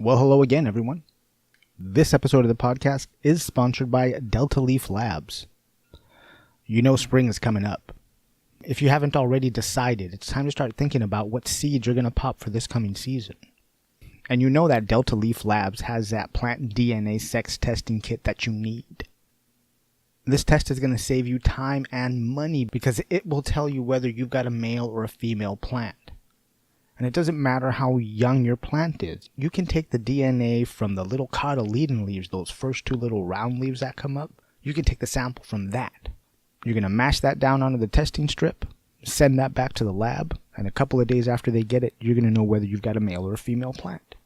Well, hello again, everyone. This episode of the podcast is sponsored by Delta Leaf Labs. You know spring is coming up. If you haven't already decided, it's time to start thinking about what seeds you're going to pop for this coming season. And you know that Delta Leaf Labs has that plant DNA sex testing kit that you need. This test is going to save you time and money because it will tell you whether you've got a male or a female plant. And it doesn't matter how young your plant is. You can take the DNA from the little cotyledon leaves, those first two little round leaves that come up. You can take the sample from that. You're going to mash that down onto the testing strip, send that back to the lab, and a couple of days after they get it, you're going to know whether you've got a male or a female plant.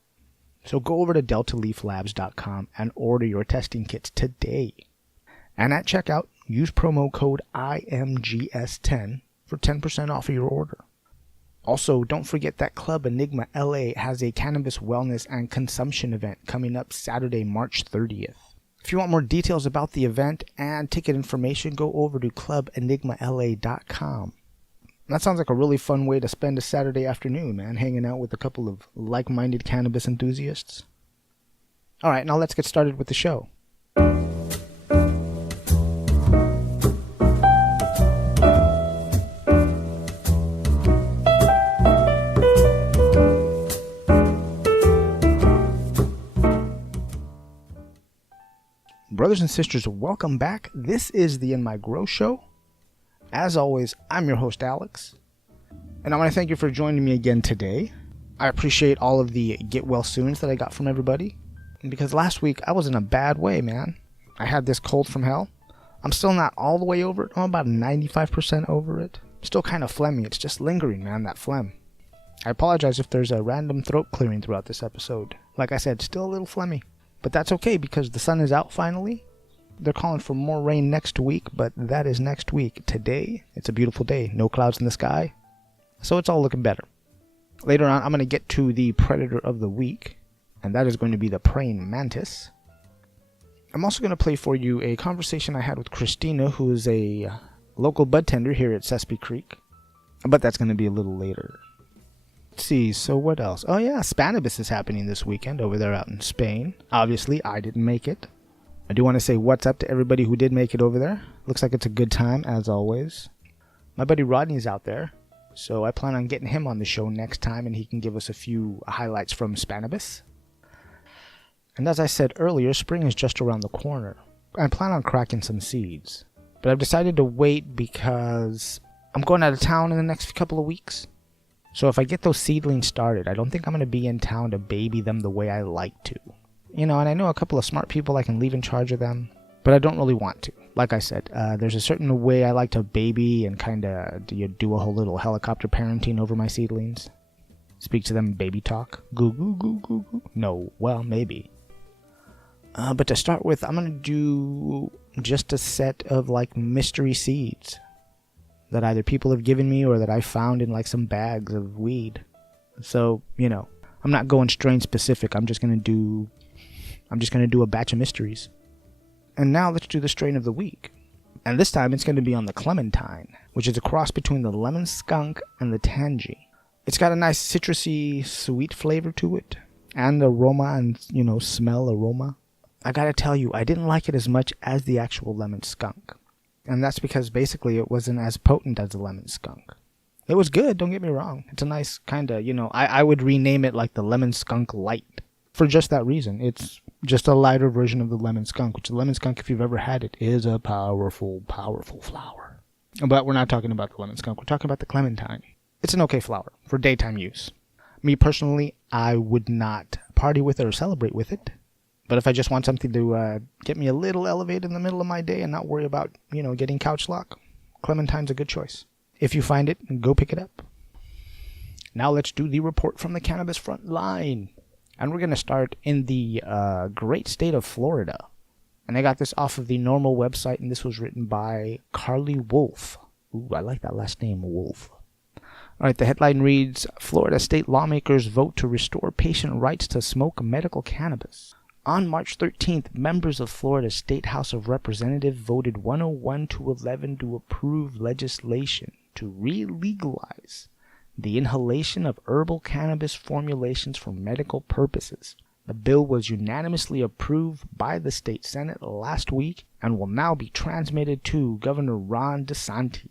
So go over to deltaleaflabs.com and order your testing kits today. And at checkout, use promo code IMGS10 for 10% off of your order. Also, don't forget that Club Enigma LA has a cannabis wellness and consumption event coming up Saturday, March 30th. If you want more details about the event and ticket information, go over to clubenigmala.com. That sounds like a really fun way to spend a Saturday afternoon, man, hanging out with a couple of like-minded cannabis enthusiasts. Alright, now let's get started with the show. Brothers and sisters, welcome back. This is the In My Grow Show. As always, I'm your host, Alex. And I want to thank you for joining me again today. I appreciate all of the get well soons that I got from everybody. Because last week, I was in a bad way, man. I had this cold from hell. I'm still not all the way over it. I'm about 95% over it. Still kind of phlegmy. It's just lingering, man, that phlegm. I apologize if there's a random throat clearing throughout this episode. Like I said, still a little phlegmy. But that's okay because the sun is out finally. They're calling for more rain next week, but that is next week. Today, it's a beautiful day. No clouds in the sky. So it's all looking better. Later on, I'm going to get to the predator of the week, and that is going to be the praying mantis. I'm also going to play for you a conversation I had with Christina, who is a local bud tender here at Sespe Creek. But that's going to be a little later. Let's see, so what else? Oh yeah, Cannabis is happening this weekend over there out in Spain. Obviously, I didn't make it. I do want to say what's up to everybody who did make it over there. Looks like it's a good time, as always. My buddy Rodney's out there, so I plan on getting him on the show next time, and he can give us a few highlights from Cannabis. And as I said earlier, spring is just around the corner. I plan on cracking some seeds, but I've decided to wait because I'm going out of town in the next couple of weeks. So if I get those seedlings started, I don't think I'm going to be in town to baby them the way I like to. You know, and I know a couple of smart people I can leave in charge of them, but I don't really want to. Like I said, there's a certain way I like to baby and kind of do a whole little helicopter parenting over my seedlings. Speak to them in baby talk. Goo goo goo goo goo. No, well, maybe. But to start with, I'm going to do just a set of like mystery seeds that either people have given me or that I found in like some bags of weed. So, you know, I'm not going strain specific. I'm just going to do a batch of mysteries. And now let's do the strain of the week. And this time it's going to be on the Clementine, which is a cross between the lemon skunk and the tangy. It's got a nice citrusy, sweet flavor to it, and aroma and, you know, smell aroma. I gotta tell you, I didn't like it as much as the actual lemon skunk. And that's because basically it wasn't as potent as the lemon skunk. It was good, don't get me wrong. It's a nice kind of, you know, I would rename it like the lemon skunk light. For just that reason. It's just a lighter version of the lemon skunk, which the lemon skunk, if you've ever had it, is a powerful, powerful flower. But we're not talking about the lemon skunk. We're talking about the Clementine. It's an okay flower for daytime use. Me personally, I would not party with it or celebrate with it. But if I just want something to get me a little elevated in the middle of my day and not worry about, you know, getting couch lock, Clementine's a good choice. If you find it, go pick it up. Now let's do the report from the cannabis front line. And we're going to start in the great state of Florida. And I got this off of the Normal website, and this was written by Carly Wolf. Ooh, I like that last name, Wolf. All right, the headline reads, Florida state lawmakers vote to restore patient rights to smoke medical cannabis. On March 13th, members of Florida's State House of Representatives voted 101-11 to approve legislation to re-legalize the inhalation of herbal cannabis formulations for medical purposes. The bill was unanimously approved by the state Senate last week and will now be transmitted to Governor Ron DeSantis.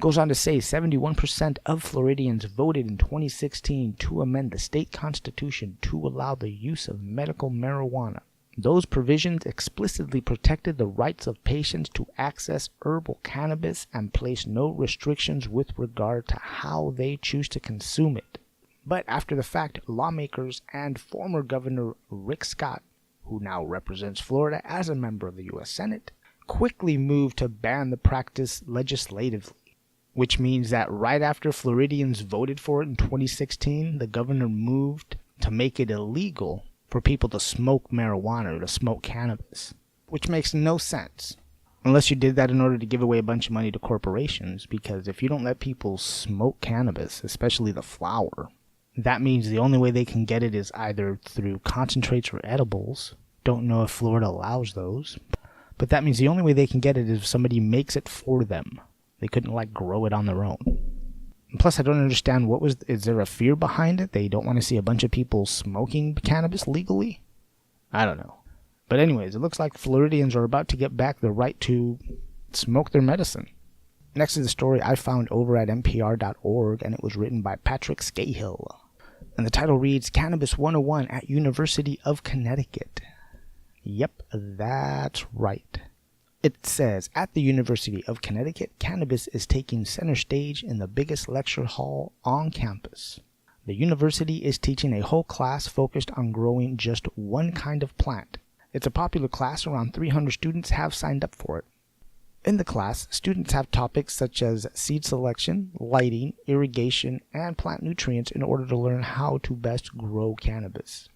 Goes on to say 71% of Floridians voted in 2016 to amend the state constitution to allow the use of medical marijuana. Those provisions explicitly protected the rights of patients to access herbal cannabis and placed no restrictions with regard to how they choose to consume it. But after the fact, lawmakers and former Governor Rick Scott, who now represents Florida as a member of the U.S. Senate, quickly moved to ban the practice legislatively, which means that right after Floridians voted for it in 2016, the governor moved to make it illegal for people to smoke marijuana or to smoke cannabis, which makes no sense. Unless you did that in order to give away a bunch of money to corporations, because if you don't let people smoke cannabis, especially the flower, that means the only way they can get it is either through concentrates or edibles. Don't know if Florida allows those. But that means the only way they can get it is if somebody makes it for them. They couldn't, grow it on their own. And plus, I don't understand is there a fear behind it? They don't want to see a bunch of people smoking cannabis legally? I don't know. But anyways, it looks like Floridians are about to get back the right to smoke their medicine. Next is the story I found over at NPR.org, and it was written by Patrick Scahill. And the title reads, Cannabis 101 at University of Connecticut. Yep, that's right. It says, at the University of Connecticut, cannabis is taking center stage in the biggest lecture hall on campus. The university is teaching a whole class focused on growing just one kind of plant. It's a popular class, around 300 students have signed up for it. In the class, students have topics such as seed selection, lighting, irrigation, and plant nutrients in order to learn how to best grow cannabis.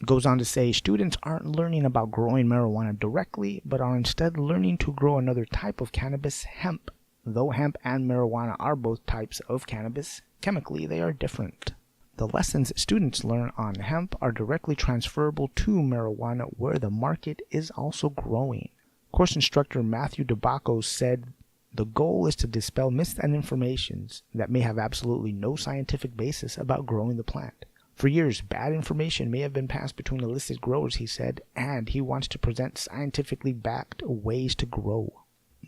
It goes on to say students aren't learning about growing marijuana directly, but are instead learning to grow another type of cannabis, hemp. Though hemp and marijuana are both types of cannabis, chemically they are different. The lessons students learn on hemp are directly transferable to marijuana, where the market is also growing. Course instructor Matthew DeBacco said, the goal is to dispel myths and informations that may have absolutely no scientific basis about growing the plant. For years, bad information may have been passed between illicit growers, he said, and he wants to present scientifically backed ways to grow.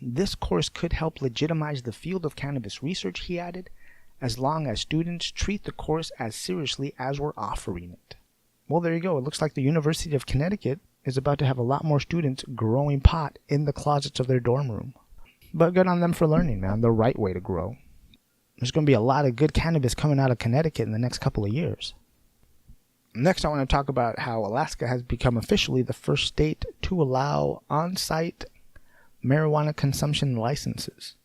This course could help legitimize the field of cannabis research, he added, as long as students treat the course as seriously as we're offering it. Well, there you go. It looks like the University of Connecticut is about to have a lot more students growing pot in the closets of their dorm room. But good on them for learning, man, the right way to grow. There's going to be a lot of good cannabis coming out of Connecticut in the next couple of years. Next, I want to talk about how Alaska has become officially the first state to allow on-site marijuana consumption licenses.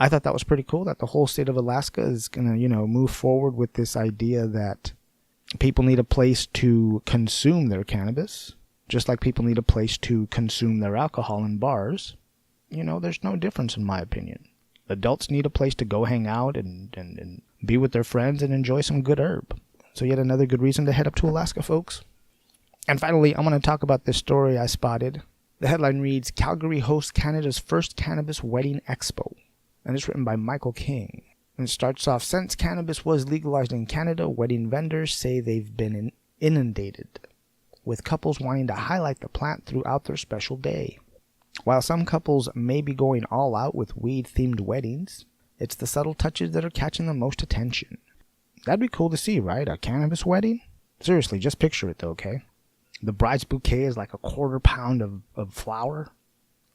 I thought that was pretty cool, that the whole state of Alaska is going to, move forward with this idea that people need a place to consume their cannabis, just like people need a place to consume their alcohol in bars. There's no difference in my opinion. Adults need a place to go hang out and be with their friends and enjoy some good herb. So yet another good reason to head up to Alaska, folks. And finally, I'm going to talk about this story I spotted. The headline reads, Calgary hosts Canada's first cannabis wedding expo. And it's written by Michael King. And it starts off, since cannabis was legalized in Canada, wedding vendors say they've been inundated with couples wanting to highlight the plant throughout their special day. While some couples may be going all out with weed-themed weddings, it's the subtle touches that are catching the most attention. That'd be cool to see, right? A cannabis wedding? Seriously, just picture it though, okay? The bride's bouquet is like a quarter pound of flower,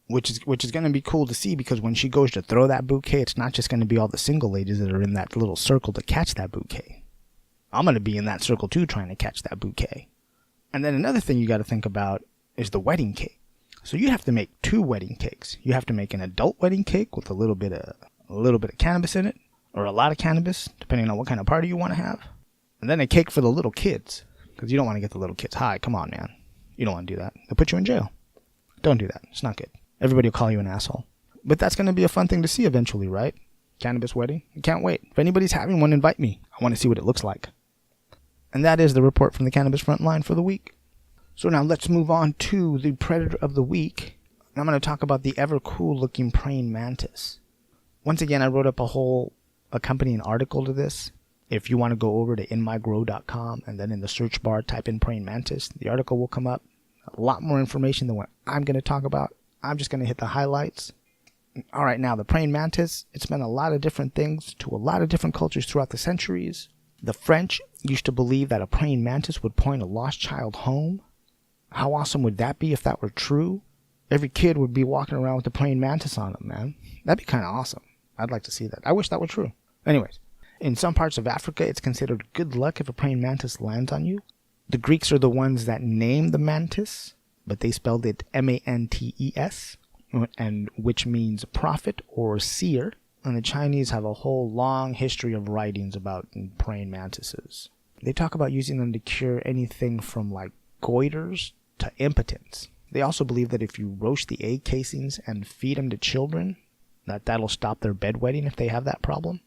which is going to be cool to see, because when she goes to throw that bouquet, it's not just going to be all the single ladies that are in that little circle to catch that bouquet. I'm going to be in that circle too, trying to catch that bouquet. And then another thing you got to think about is the wedding cake. So you have to make 2 wedding cakes. You have to make an adult wedding cake with a little bit of cannabis in it, or a lot of cannabis, depending on what kind of party you want to have. And then a cake for the little kids, because you don't want to get the little kids high. Come on, man. You don't want to do that. They'll put you in jail. Don't do that. It's not good. Everybody will call you an asshole. But that's going to be a fun thing to see eventually, right? Cannabis wedding. I can't wait. If anybody's having one, invite me. I want to see what it looks like. And that is the report from the Cannabis Frontline for the week. So now let's move on to the Predator of the Week. I'm going to talk about the ever cool looking praying mantis. Once again, I wrote up a accompanying article to this. If you want to go over to inmygrow.com and then in the search bar type in praying mantis, the article will come up. A lot more information than what I'm going to talk about. I'm just going to hit the highlights. All right, now the praying mantis, it's meant a lot of different things to a lot of different cultures throughout the centuries. The French used to believe that a praying mantis would point a lost child home. How awesome would that be if that were true? Every kid would be walking around with a praying mantis on them, man. That'd be kind of awesome. I'd like to see that. I wish that were true. Anyways, in some parts of Africa, it's considered good luck if a praying mantis lands on you. The Greeks are the ones that named the mantis, but they spelled it mantes, and which means prophet or seer. And the Chinese have a whole long history of writings about praying mantises. They talk about using them to cure anything from like goiters to impotence. They also believe that if you roast the egg casings and feed them to children, that'll stop their bedwetting if they have that problem.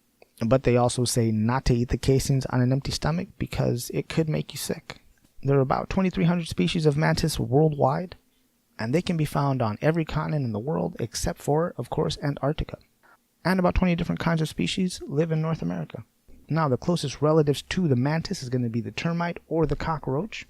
But they also say not to eat the casings on an empty stomach because it could make you sick. There are about 2,300 species of mantis worldwide, and they can be found on every continent in the world except for, of course, Antarctica. And about 20 different kinds of species live in North America. Now, the closest relatives to the mantis is going to be the termite or the cockroach.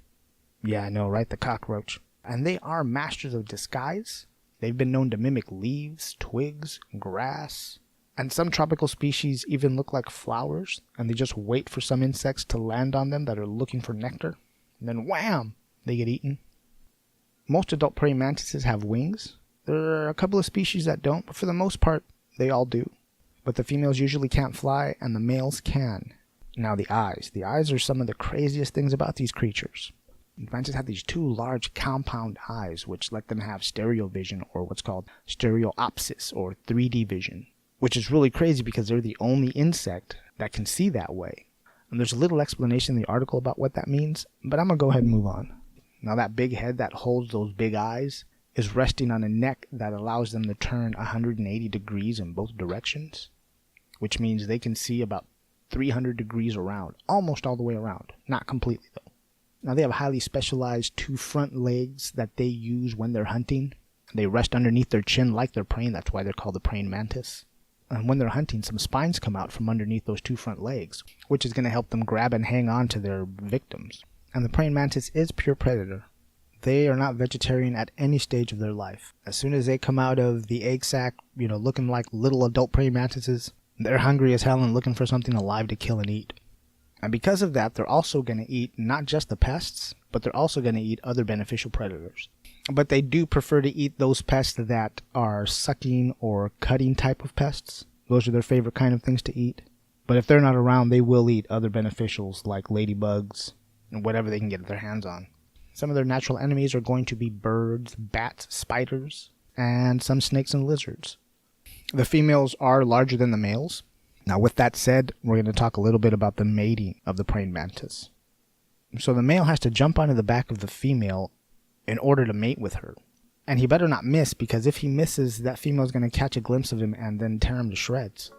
Yeah, I know, right? The cockroach. And they are masters of disguise. They've been known to mimic leaves, twigs, grass, and some tropical species even look like flowers, and they just wait for some insects to land on them that are looking for nectar, and then wham! They get eaten. Most adult praying mantises have wings. There are a couple of species that don't, but for the most part, they all do. But the females usually can't fly, and the males can. Now the eyes. The eyes are some of the craziest things about these creatures. Mantises have these two large compound eyes, which let them have stereo vision, or what's called stereopsis, or 3D vision. Which is really crazy because they're the only insect that can see that way. And there's a little explanation in the article about what that means, but I'm going to go ahead and move on. Now that big head that holds those big eyes is resting on a neck that allows them to turn 180 degrees in both directions, which means they can see about 300 degrees around, almost all the way around, not completely though. Now they have highly specialized two front legs that they use when they're hunting. They rest underneath their chin like they're praying, that's why they're called the praying mantis. And when they're hunting, some spines come out from underneath those two front legs, which is going to help them grab and hang on to their victims. And the praying mantis is pure predator. They are not vegetarian at any stage of their life. As soon as they come out of the egg sac, looking like little adult praying mantises, they're hungry as hell and looking for something alive to kill and eat. And because of that, they're also going to eat not just the pests, but they're also going to eat other beneficial predators. But they do prefer to eat those pests that are sucking or cutting type of pests. Those are their favorite kind of things to eat. But if they're not around, they will eat other beneficials like ladybugs and whatever they can get their hands on. Some of their natural enemies are going to be birds, bats, spiders, and some snakes and lizards. The females are larger than the males. Now with that said, we're going to talk a little bit about the mating of the praying mantis. So the male has to jump onto the back of the female in order to mate with her. And he better not miss, because if he misses, that female's going to catch a glimpse of him and then tear him to shreds.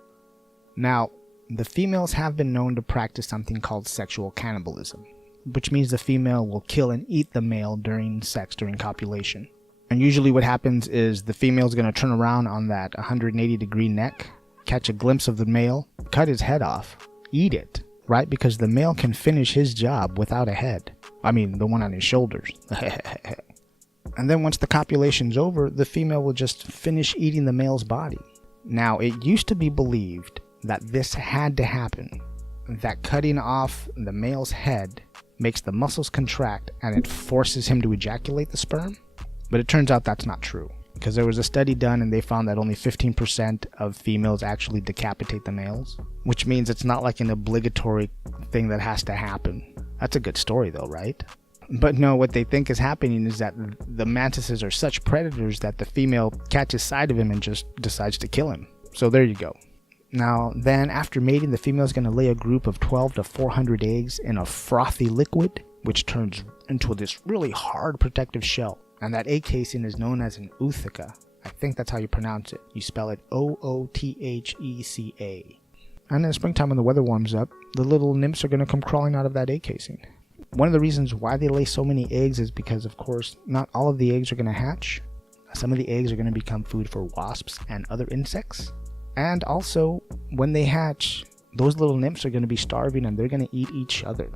Now, the females have been known to practice something called sexual cannibalism, which means the female will kill and eat the male during sex, during copulation. And usually what happens is the female's going to turn around on that 180 degree neck, catch a glimpse of the male, cut his head off, eat it, right? Because the male can finish his job without a head. I mean, the one on his shoulders. And then once the copulation's over, the female will just finish eating the male's body. Now, it used to be believed that this had to happen, that cutting off the male's head makes the muscles contract and it forces him to ejaculate the sperm. But it turns out that's not true, because there was a study done and they found that only 15% of females actually decapitate the males, which means it's not like an obligatory thing that has to happen. That's a good story though, right? But no, what they think is happening is that the mantises are such predators that the female catches sight of him and just decides to kill him. So there you go. Now, then after mating, the female is going to lay a group of 12 to 400 eggs in a frothy liquid, which turns into this really hard protective shell. And that egg casing is known as an ootheca. I think that's how you pronounce it. You spell it Ootheca. And in the springtime when the weather warms up, the little nymphs are going to come crawling out of that egg casing. One of the reasons why they lay so many eggs is because, of course, not all of the eggs are going to hatch. Some of the eggs are going to become food for wasps and other insects. And also, when they hatch, those little nymphs are going to be starving and they're going to eat each other.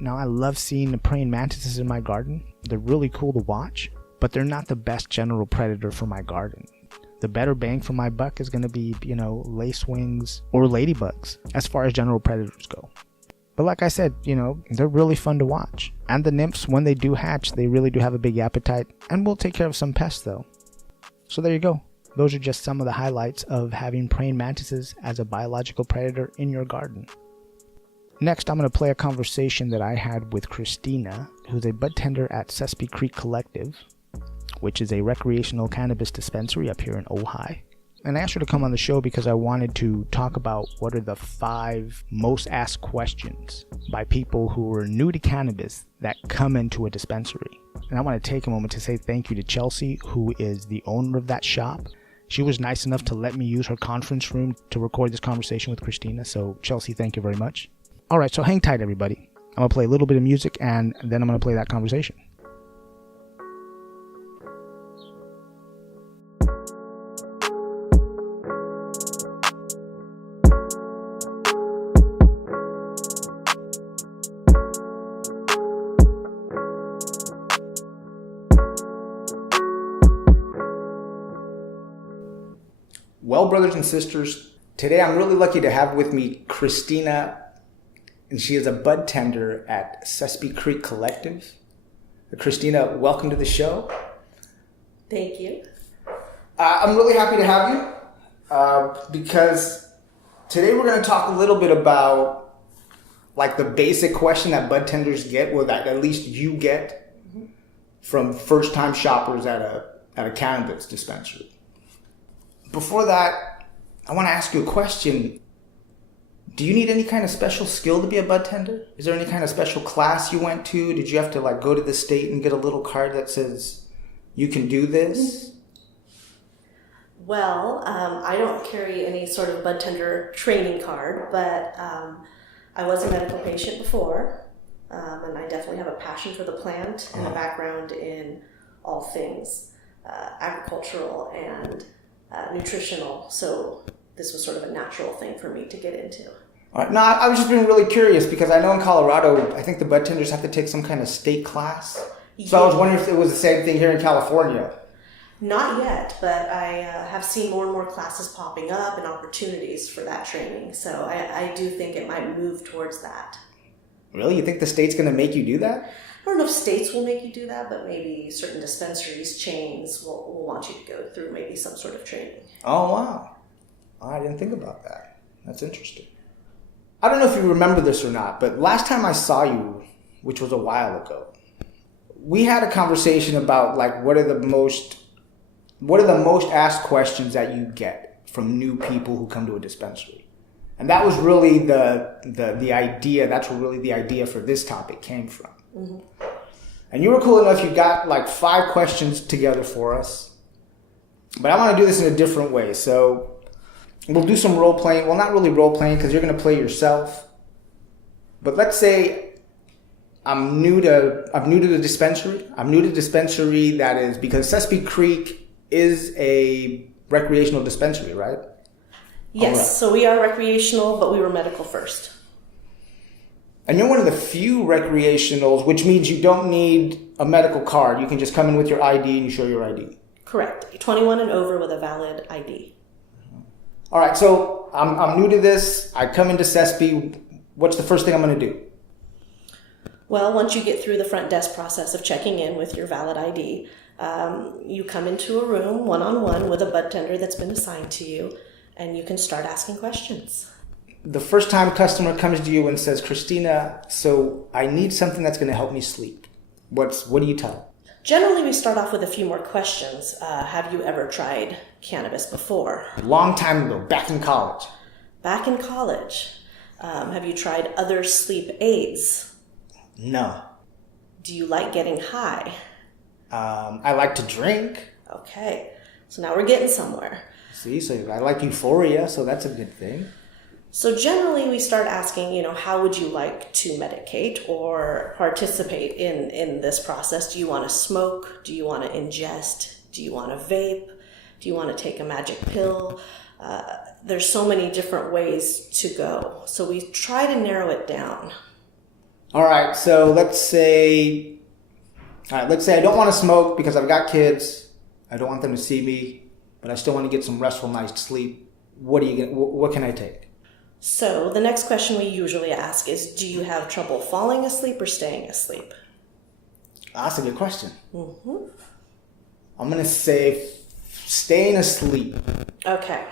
Now, I love seeing the praying mantises in my garden. They're really cool to watch, but they're not the best general predator for my garden. The better bang for my buck is going to be, lacewings or ladybugs as far as general predators go. But like I said, they're really fun to watch. And the nymphs, when they do hatch, they really do have a big appetite, and we'll take care of some pests though. So there you go. Those are just some of the highlights of having praying mantises as a biological predator in your garden. Next, I'm going to play a conversation that I had with Christina, who's a bud tender at Sespe Creek Collective, which is a recreational cannabis dispensary up here in Ojai. And I asked her to come on the show because I wanted to talk about what are the 5 most asked questions by people who are new to cannabis that come into a dispensary. And I want to take a moment to say thank you to Chelsea, who is the owner of that shop. She was nice enough to let me use her conference room to record this conversation with Christina. So Chelsea, thank you very much. All right, so hang tight, everybody. I'm going to play a little bit of music, and then I'm going to play that conversation. Well, brothers and sisters, today I'm really lucky to have with me Christina, and she is a bud tender at Sespe Creek Collective. Christina, welcome to the show. Thank you. I'm really happy to have you because today we're going to talk a little bit about like the basic question that bud tenders get, or that at least you get from first-time shoppers at a cannabis dispensary. Before that, I want to ask you a question. Do you need any kind of special skill to be a bud tender? Is there any kind of special class you went to? Did you have to go to the state and get a little card that says you can do this? Well, I don't carry any sort of bud tender training card, but I was a medical patient before, and I definitely have a passion for the plant and a background in all things agricultural and nutritional, so this was sort of a natural thing for me to get into. All right. No, I was just being really curious because I know in Colorado, I think the bud tenders have to take some kind of state class. So I was wondering if it was the same thing here in California. Not yet, but I have seen more and more classes popping up and opportunities for that training, so I do think it might move towards that. Really? You think the state's going to make you do that? I don't know if states will make you do that, but maybe certain dispensaries, chains will want you to go through maybe some sort of training. Oh, wow. I didn't think about that. That's interesting. I don't know if you remember this or not, but last time I saw you, which was a while ago, we had a conversation about what are the most asked questions that you get from new people who come to a dispensary. And that was really the idea. That's where really the idea for this topic came from. Mm-hmm. And you were cool enough. You got 5 questions together for us. But I want to do this in a different way. So we'll do some role playing. Well, not really role playing because you're going to play yourself. But let's say I'm new to the dispensary. I'm new to the dispensary that is because Sespe Creek is a recreational dispensary, right? Yes. Right. So we are recreational, but we were medical first. And you're one of the few recreationals, which means you don't need a medical card. You can just come in with your ID and you show your ID. Correct. 21 and over with a valid ID. All right. So I'm new to this. I come into Sespe. What's the first thing I'm going to do? Well, once you get through the front desk process of checking in with your valid ID, you come into a room one-on-one with a bud tender that's been assigned to you, and you can start asking questions. The first time a customer comes to you and says, Christina, so I need something that's going to help me sleep. What do you tell them? Generally, we start off with a few more questions. Have you ever tried cannabis before? Long time ago, back in college. Back in college. Have you tried other sleep aids? No. Do you like getting high? I like to drink. Okay. So now we're getting somewhere. See, so I like euphoria, so that's a good thing. So generally we start asking, how would you like to medicate or participate in this process? Do you want to smoke? Do you want to ingest? Do you want to vape? Do you want to take a magic pill? there's so many different ways to go. So we try to narrow it down. All right, so let's say I don't want to smoke because I've got kids. I don't want them to see me, but I still want to get some restful night's sleep. What can I take? So the next question we usually ask is, do you have trouble falling asleep or staying asleep? That's a good question. I'm going to say staying asleep. Okay.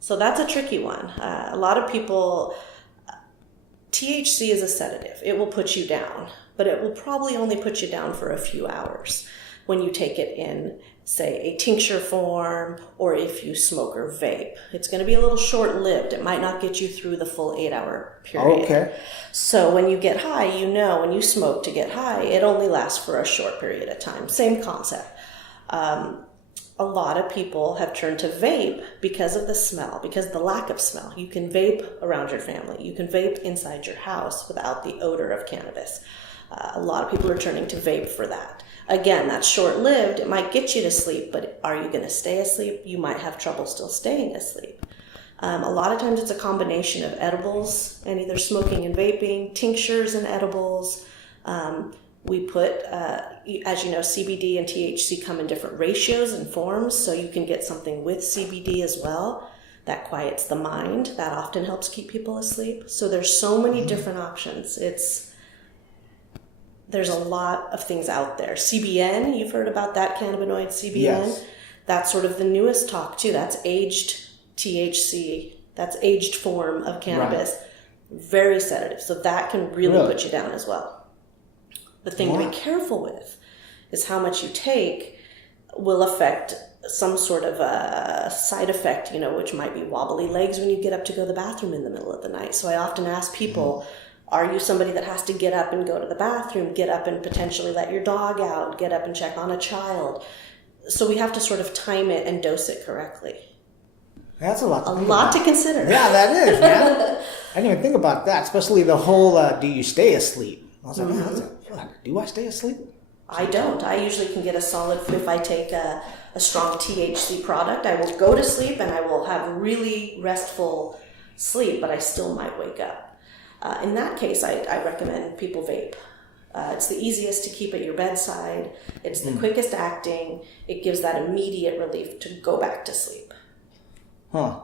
So that's a tricky one. A lot of people, THC is a sedative. It will put you down, but it will probably only put you down for a few hours when you take it in, say, a tincture form, or if you smoke or vape. It's going to be a little short-lived. It might not get you through the full 8-hour period. Okay. So when you get high, when you smoke to get high, it only lasts for a short period of time. Same concept. A lot of people have turned to vape because of the smell, because of the lack of smell. You can vape around your family. You can vape inside your house without the odor of cannabis. A lot of people are turning to vape for that. Again, that's short-lived. It might get you to sleep, but are you going to stay asleep? You might have trouble still staying asleep. A lot of times it's a combination of edibles and either smoking and vaping, tinctures and edibles. We put, as you know, CBD and THC come in different ratios and forms, so you can get something with CBD as well. That quiets the mind. That often helps keep people asleep. So there's so many different options. There's a lot of things out there. CBN, you've heard about that, cannabinoid CBN? Yes. That's sort of the newest talk too. That's aged THC. That's aged form of cannabis. Right. Very sedative. So that can really put you down as well. The thing to be careful with is how much you take will affect some sort of a side effect, which might be wobbly legs when you get up to go to the bathroom in the middle of the night. So I often ask people, are you somebody that has to get up and go to the bathroom, get up and potentially let your dog out, get up and check on a child? So we have to sort of time it and dose it correctly. That's a lot to consider. Yeah, that is, man. I didn't even think about that, especially the whole, do you stay asleep? I was like, do I stay asleep? I don't. I usually can get a solid, if I take a strong THC product, I will go to sleep and I will have really restful sleep, but I still might wake up. In that case, I recommend people vape. It's the easiest to keep at your bedside. It's the quickest acting. It gives that immediate relief to go back to sleep. Huh.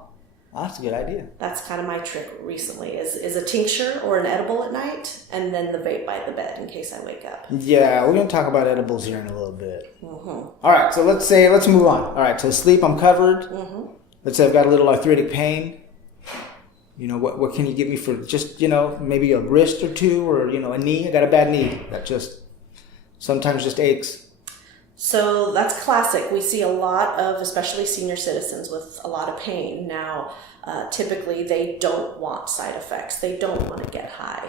That's a good idea. That's kind of my trick recently, is a tincture or an edible at night, and then the vape by the bed in case I wake up. Yeah, we're going to talk about edibles here in a little bit. All right, so let's move on. All right, so sleep, I'm covered. Let's say I've got a little arthritic pain. What can you get me for just, maybe a wrist or two, or, a knee? I got a bad knee that sometimes just aches. So that's classic. We see a lot of, especially senior citizens with a lot of pain. Now, typically they don't want side effects. They don't want to get high.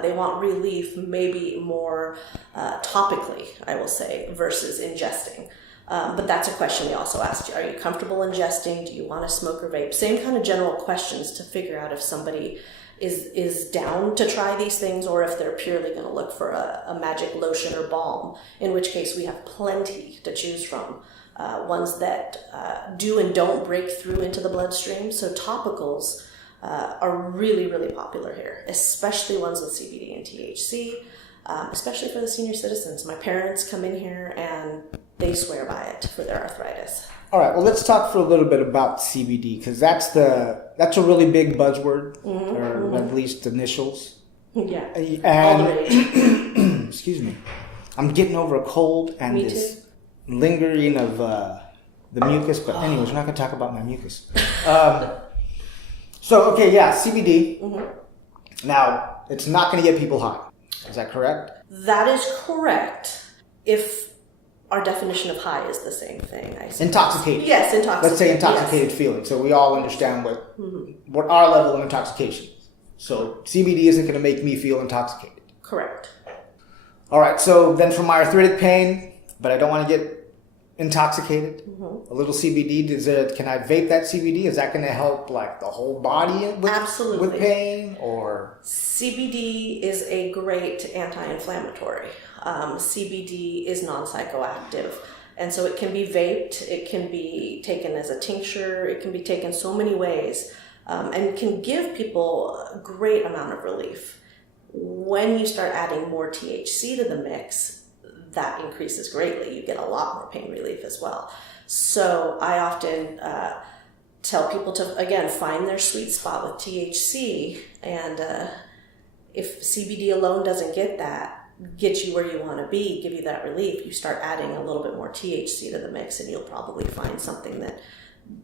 They want relief, maybe more topically, I will say, versus ingesting. But that's a question we also ask you. Are you comfortable ingesting? Do you want to smoke or vape? Same kind of general questions to figure out if somebody is down to try these things, or if they're purely going to look for a magic lotion or balm, in which case we have plenty to choose from. Ones that do and don't break through into the bloodstream. So topicals are really, really popular here, especially ones with CBD and THC, especially for the senior citizens. My parents come in here and they swear by it for their arthritis. All right, well, let's talk for a little bit about CBD, because that's a really big buzzword, or at least initials. Yeah, and excuse me, I'm getting over a cold and this lingering of the mucus, but anyways, we're not going to talk about my mucus. CBD. Now, it's not going to get people high. Is that correct? That is correct. If our definition of high is the same thing, I suppose. Intoxicated. Yes, intoxicated. Let's say intoxicated feeling, so we all understand what our level of intoxication is. So CBD isn't going to make me feel intoxicated. Correct. All right, so then for my arthritic pain, but I don't want to get intoxicated, a little CBD, can I vape that CBD? Is that going to help like the whole body Absolutely. With pain? Or CBD is a great anti-inflammatory. CBD is non-psychoactive, And so it can be vaped, it can be taken as a tincture, it can be taken so many ways, and can give people a great amount of relief. When you start adding more THC to the mix, that increases greatly. You get a lot more pain relief as well. So I often tell people to, again, find their sweet spot with THC, and if CBD alone doesn't get you where you want to be, give you that relief, you start adding a little bit more THC to the mix, and you'll probably find something that,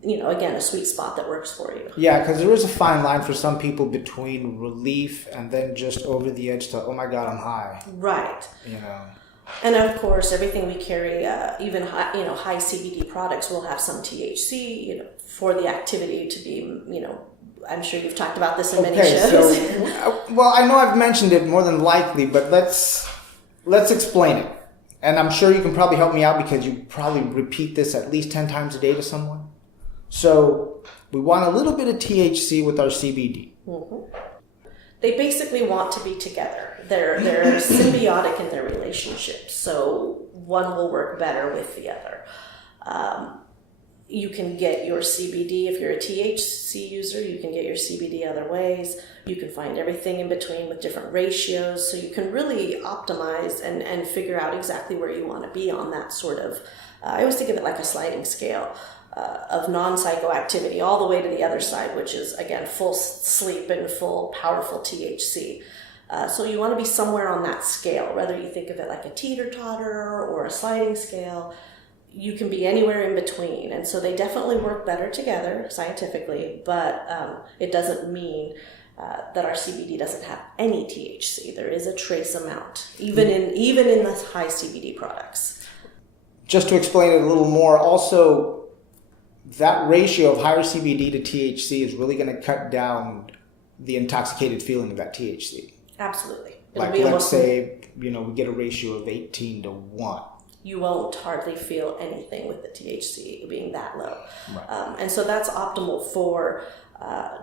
again, a sweet spot that works for you. Yeah, because there is a fine line for some people between relief and then just over the edge to, oh my God, I'm high. Right. And of course, everything we carry, even high CBD products, will have some THC, for the activity to be, I'm sure you've talked about this in many shows. So, well, I know I've mentioned it more than likely, but let's explain it. And I'm sure you can probably help me out because you probably repeat this at least 10 times a day to someone. So we want a little bit of THC with our CBD. Mm-hmm. They basically want to be together. They're symbiotic in their relationship. So one will work better with the other. You can get your CBD, if you're a THC user, you can get your CBD other ways. You can find everything in between with different ratios. So you can really optimize and figure out exactly where you want to be on that sort of, I always think of it like a sliding scale of non-psychoactivity all the way to the other side, which is, again, full sleep and full powerful THC. So you want to be somewhere on that scale, whether you think of it like a teeter-totter or a sliding scale. You can be anywhere in between. And so they definitely work better together scientifically, but it doesn't mean that our CBD doesn't have any THC. There is a trace amount, even in the high CBD products. Just to explain it a little more, also, that ratio of higher CBD to THC is really going to cut down the intoxicated feeling of that THC. Absolutely. Like, let's say, we get a ratio of 18-1. You won't hardly feel anything with the THC being that low. Right. And so that's optimal for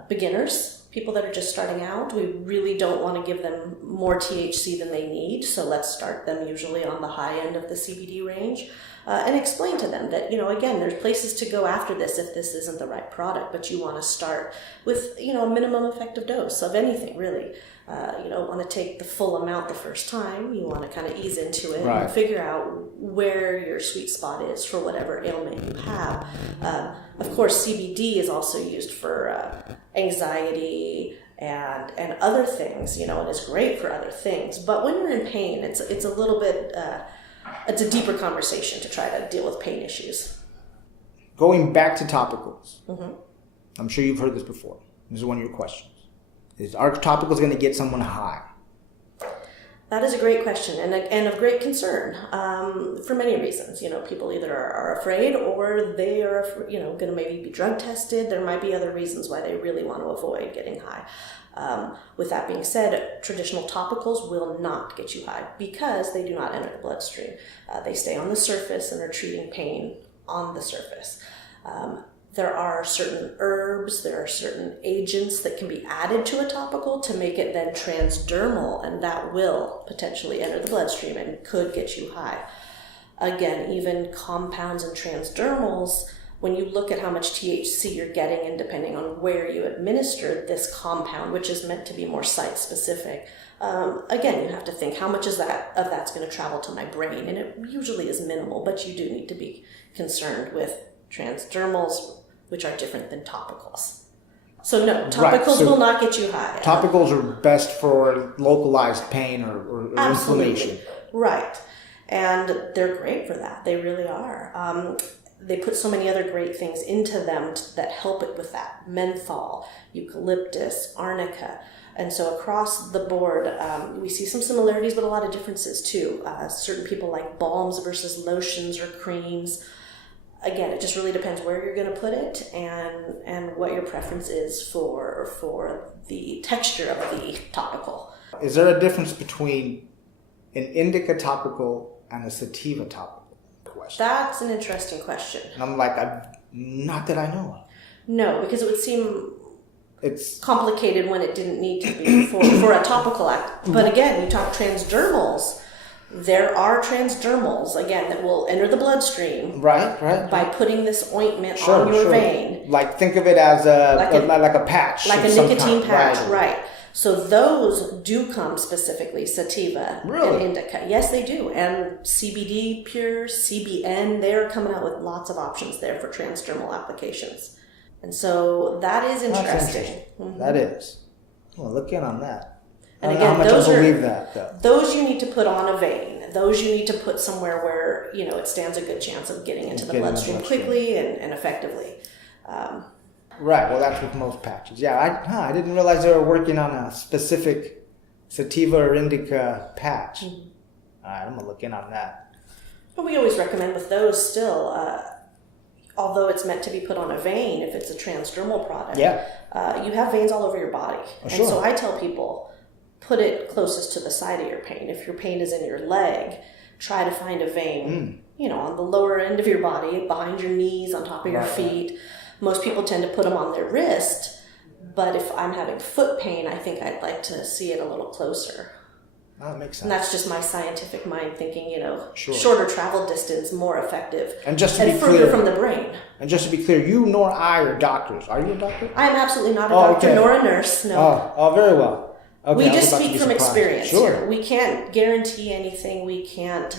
beginners, people that are just starting out. We really don't want to give them more THC than they need, so let's start them usually on the high end of the CBD range and explain to them that, again, there's places to go after this if this isn't the right product, but you want to start with, a minimum effective dose of anything, really. You don't want to take the full amount the first time. You want to kind of ease into it and figure out where your sweet spot is for whatever ailment you have. Of course, CBD is also used for anxiety and other things, and is great for other things. But when you're in pain, it's a little bit, it's a deeper conversation to try to deal with pain issues. Going back to topicals, mm-hmm. I'm sure you've heard this before. This is one of your questions. Is our topicals going to get someone high? That is a great question and of great concern for many reasons. People either are afraid or they are, going to maybe be drug tested. There might be other reasons why they really want to avoid getting high. With that being said, traditional topicals will not get you high because they do not enter the bloodstream. They stay on the surface and are treating pain on the surface. There are certain herbs, there are certain agents that can be added to a topical to make it then transdermal, and that will potentially enter the bloodstream and could get you high. Again, even compounds and transdermals, when you look at how much THC you're getting and depending on where you administer this compound, which is meant to be more site-specific, again, you have to think how much of that's going to travel to my brain, and it usually is minimal, but you do need to be concerned with transdermals, which are different than topicals. So no, topicals will not get you high. Topicals are best for localized pain or inflammation. Right. And they're great for that. They really are. They put so many other great things into them that help it with that. Menthol, eucalyptus, arnica. And so across the board, we see some similarities, but a lot of differences too. Certain people like balms versus lotions or creams. Again, it just really depends where you're going to put it and what your preference is for the texture of the topical. Is there a difference between an indica topical and a sativa topical? That's an interesting question. And I'm like, not that I know of. No, because it would seem it's complicated when it didn't need to be for a topical act. But again, you talk transdermals, There are transdermals, again, that will enter the bloodstream Right. by putting this ointment on your vein. Like, think of it as like a patch. Like a of some nicotine kind. patch, right. So those do come specifically sativa and indica. Yes, they do. And CBD pure, CBN, they're coming out with lots of options there for transdermal applications. And so that is interesting. Mm-hmm. That is. Well, look in on that. And again, I believe that, though. Those you need to put on a vein. Those you need to put somewhere where, it stands a good chance of getting into the bloodstream quickly and effectively. Right. Well, that's with most patches. Yeah, I didn't realize they were working on a specific sativa or indica patch. Mm-hmm. All right, I'm going to look in on that. But we always recommend with those still, although it's meant to be put on a vein, if it's a transdermal product, you have veins all over your body. Oh, and so I tell people, put it closest to the side of your pain. If your pain is in your leg, try to find a vein, on the lower end of your body, behind your knees, on top of your feet. Most people tend to put them on their wrist, but if I'm having foot pain, I think I'd like to see it a little closer. That makes sense. And that's just my scientific mind thinking, shorter travel distance, more effective, and just to be further clear, from the brain. And just to be clear, you nor I are doctors. Are you a doctor? I am absolutely not a doctor nor a nurse. No. Oh, very well. Okay, we just speak from experience. Sure. We can't guarantee anything. We can't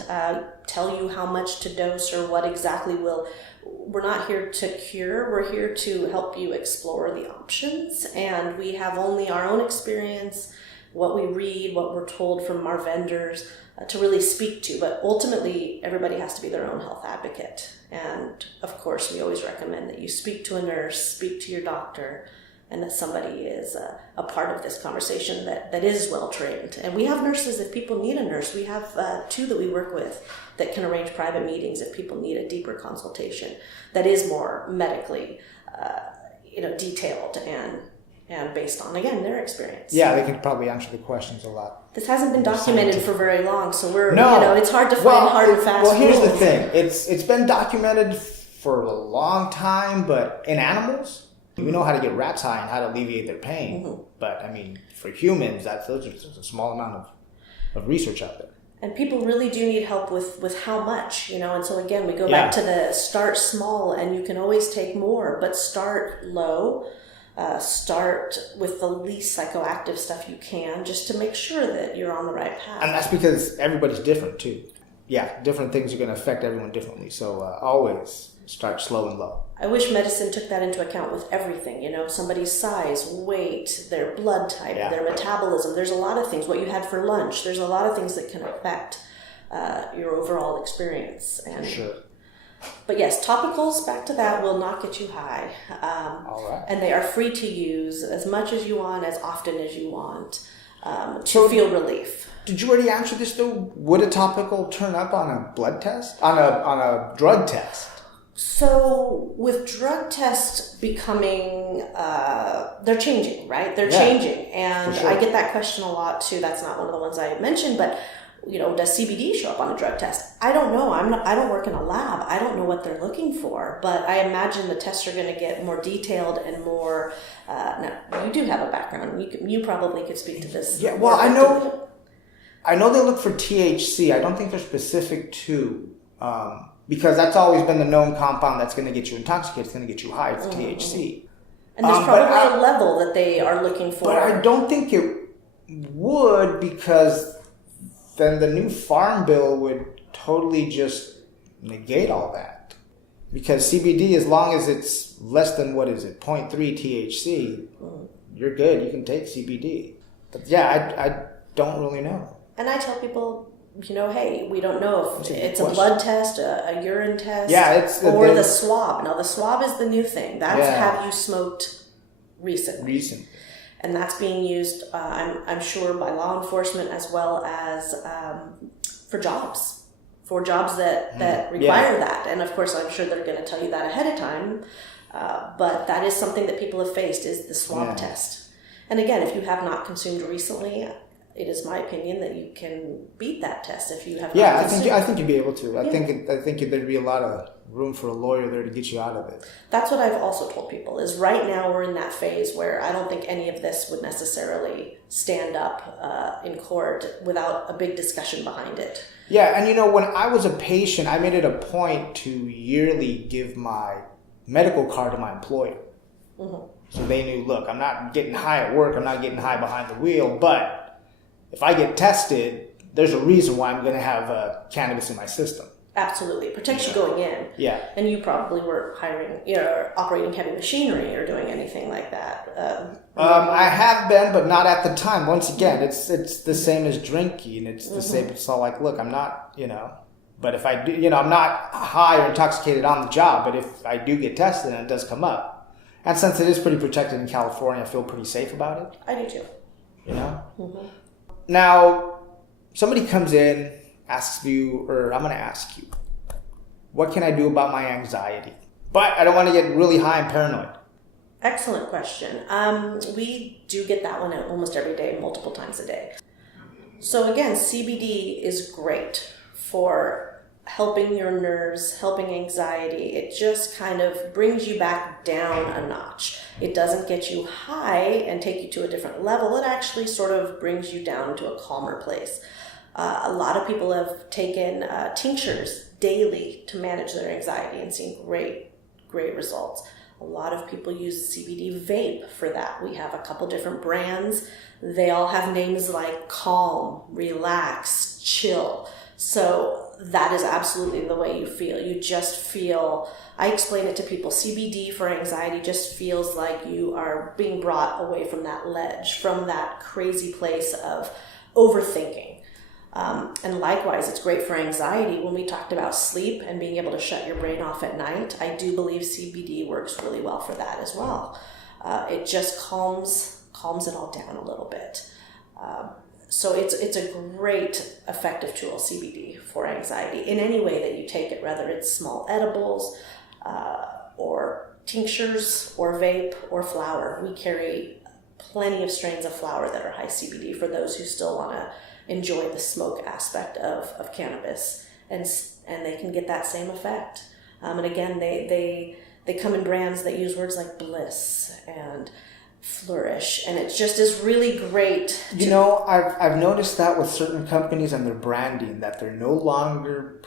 tell you how much to dose or what exactly will. We're not here to cure. We're here to help you explore the options. And we have only our own experience, what we read, what we're told from our vendors to really speak to. But ultimately, everybody has to be their own health advocate. And of course, we always recommend that you speak to a nurse, speak to your doctor, and that somebody is a part of this conversation that is well trained. And we have nurses, if people need a nurse. We have 2 that we work with that can arrange private meetings if people need a deeper consultation that is more medically detailed and based on, again, their experience. Yeah, they can probably answer the questions a lot. This hasn't been documented for very long, so it's hard to find hard and fast Well, here's rules. the thing. It's been documented for a long time, but in animals, we know how to get rats high and how to alleviate their pain. Mm-hmm. But, I mean, for humans, there's a small amount of research out there. And people really do need help with how much, and so again, we go back to the start small, and you can always take more, but start low. Start with the least psychoactive stuff you can, just to make sure that you're on the right path. And that's because everybody's different too. Yeah, different things are going to affect everyone differently. So always start slow and low. I wish medicine took that into account with everything. Somebody's size, weight, their blood type, their metabolism. There's a lot of things. What you had for lunch. There's a lot of things that can affect your overall experience. And sure. But yes, topicals, back to that, will not get you high. All right. And they are free to use as much as you want, as often as you want, to feel relief. Did you already answer this though? Would a topical turn up on a blood test? On a drug test? So with drug tests becoming, they're changing, right? They're changing. And I get that question a lot too. That's not one of the ones I mentioned, but does CBD show up on a drug test? I don't know. I don't work in a lab. I don't know what they're looking for, but I imagine the tests are going to get more detailed and more. Now, you do have a background. You probably could speak to this. Yeah. Well, I know they look for THC. I don't think they're specific to, because that's always been the known compound that's going to get you intoxicated. It's going to get you high. It's THC. And there's probably a level that they are looking for. But I don't think it would, because then the new farm bill would totally just negate all that. Because CBD, as long as it's less than, 0.3 THC, you're good. You can take CBD. But yeah, I don't really know. And I tell people, hey, we don't know if it's a blood test, a urine test, or the swab. Now, the swab is the new thing. That's have you smoked recently. And that's being used, I'm sure, by law enforcement as well as for jobs that require that. And of course, I'm sure they're going to tell you that ahead of time. But that is something that people have faced, is the swab test. And again, if you have not consumed recently, it is my opinion that you can beat that test if you have. Yeah, I think you'd be able to. I think there'd be a lot of room for a lawyer there to get you out of it. That's what I've also told people, is right now we're in that phase where I don't think any of this would necessarily stand up in court without a big discussion behind it. Yeah, and when I was a patient, I made it a point to yearly give my medical card to my employer. Mm-hmm. So they knew, look, I'm not getting high at work, I'm not getting high behind the wheel, but if I get tested, there's a reason why I'm going to have cannabis in my system. Absolutely. It protects you going in. Yeah. And you probably weren't operating heavy machinery or doing anything like that. I have been, but not at the time. Once again, it's the same as drinking. It's the same. It's all like, look, I'm not, but if I do, I'm not high or intoxicated on the job, but if I do get tested and it does come up, and since it is pretty protected in California, I feel pretty safe about it. I do too. Mm-hmm. Now, somebody comes in, asks you, or I'm going to ask you, what can I do about my anxiety? But I don't want to get really high and paranoid. Excellent question. We do get that one almost every day, multiple times a day. So again, CBD is great for helping your nerves, helping anxiety. It just kind of brings you back down a notch. It doesn't get you high and take you to a different level. It actually sort of brings you down to a calmer place. A lot of people have taken tinctures daily to manage their anxiety and seen great results. A lot of people use CBD vape for that. We have a couple different brands. They all have names like Calm, Relax, Chill. So that is absolutely the way you feel. You just feel, I explain it to people, CBD for anxiety just feels like you are being brought away from that ledge, from that crazy place of overthinking. And likewise, it's great for anxiety. When we talked about sleep and being able to shut your brain off at night, I do believe CBD works really well for that as well. It just calms it all down a little bit. So it's a great effective tool, CBD, for anxiety in any way that you take it, whether it's small edibles or tinctures or vape or flower. We carry plenty of strains of flower that are high CBD for those who still want to enjoy the smoke aspect of cannabis, and they can get that same effect. And again, they come in brands that use words like bliss and flourish, and it just is really great. I've noticed that with certain companies and their branding, that they're no longer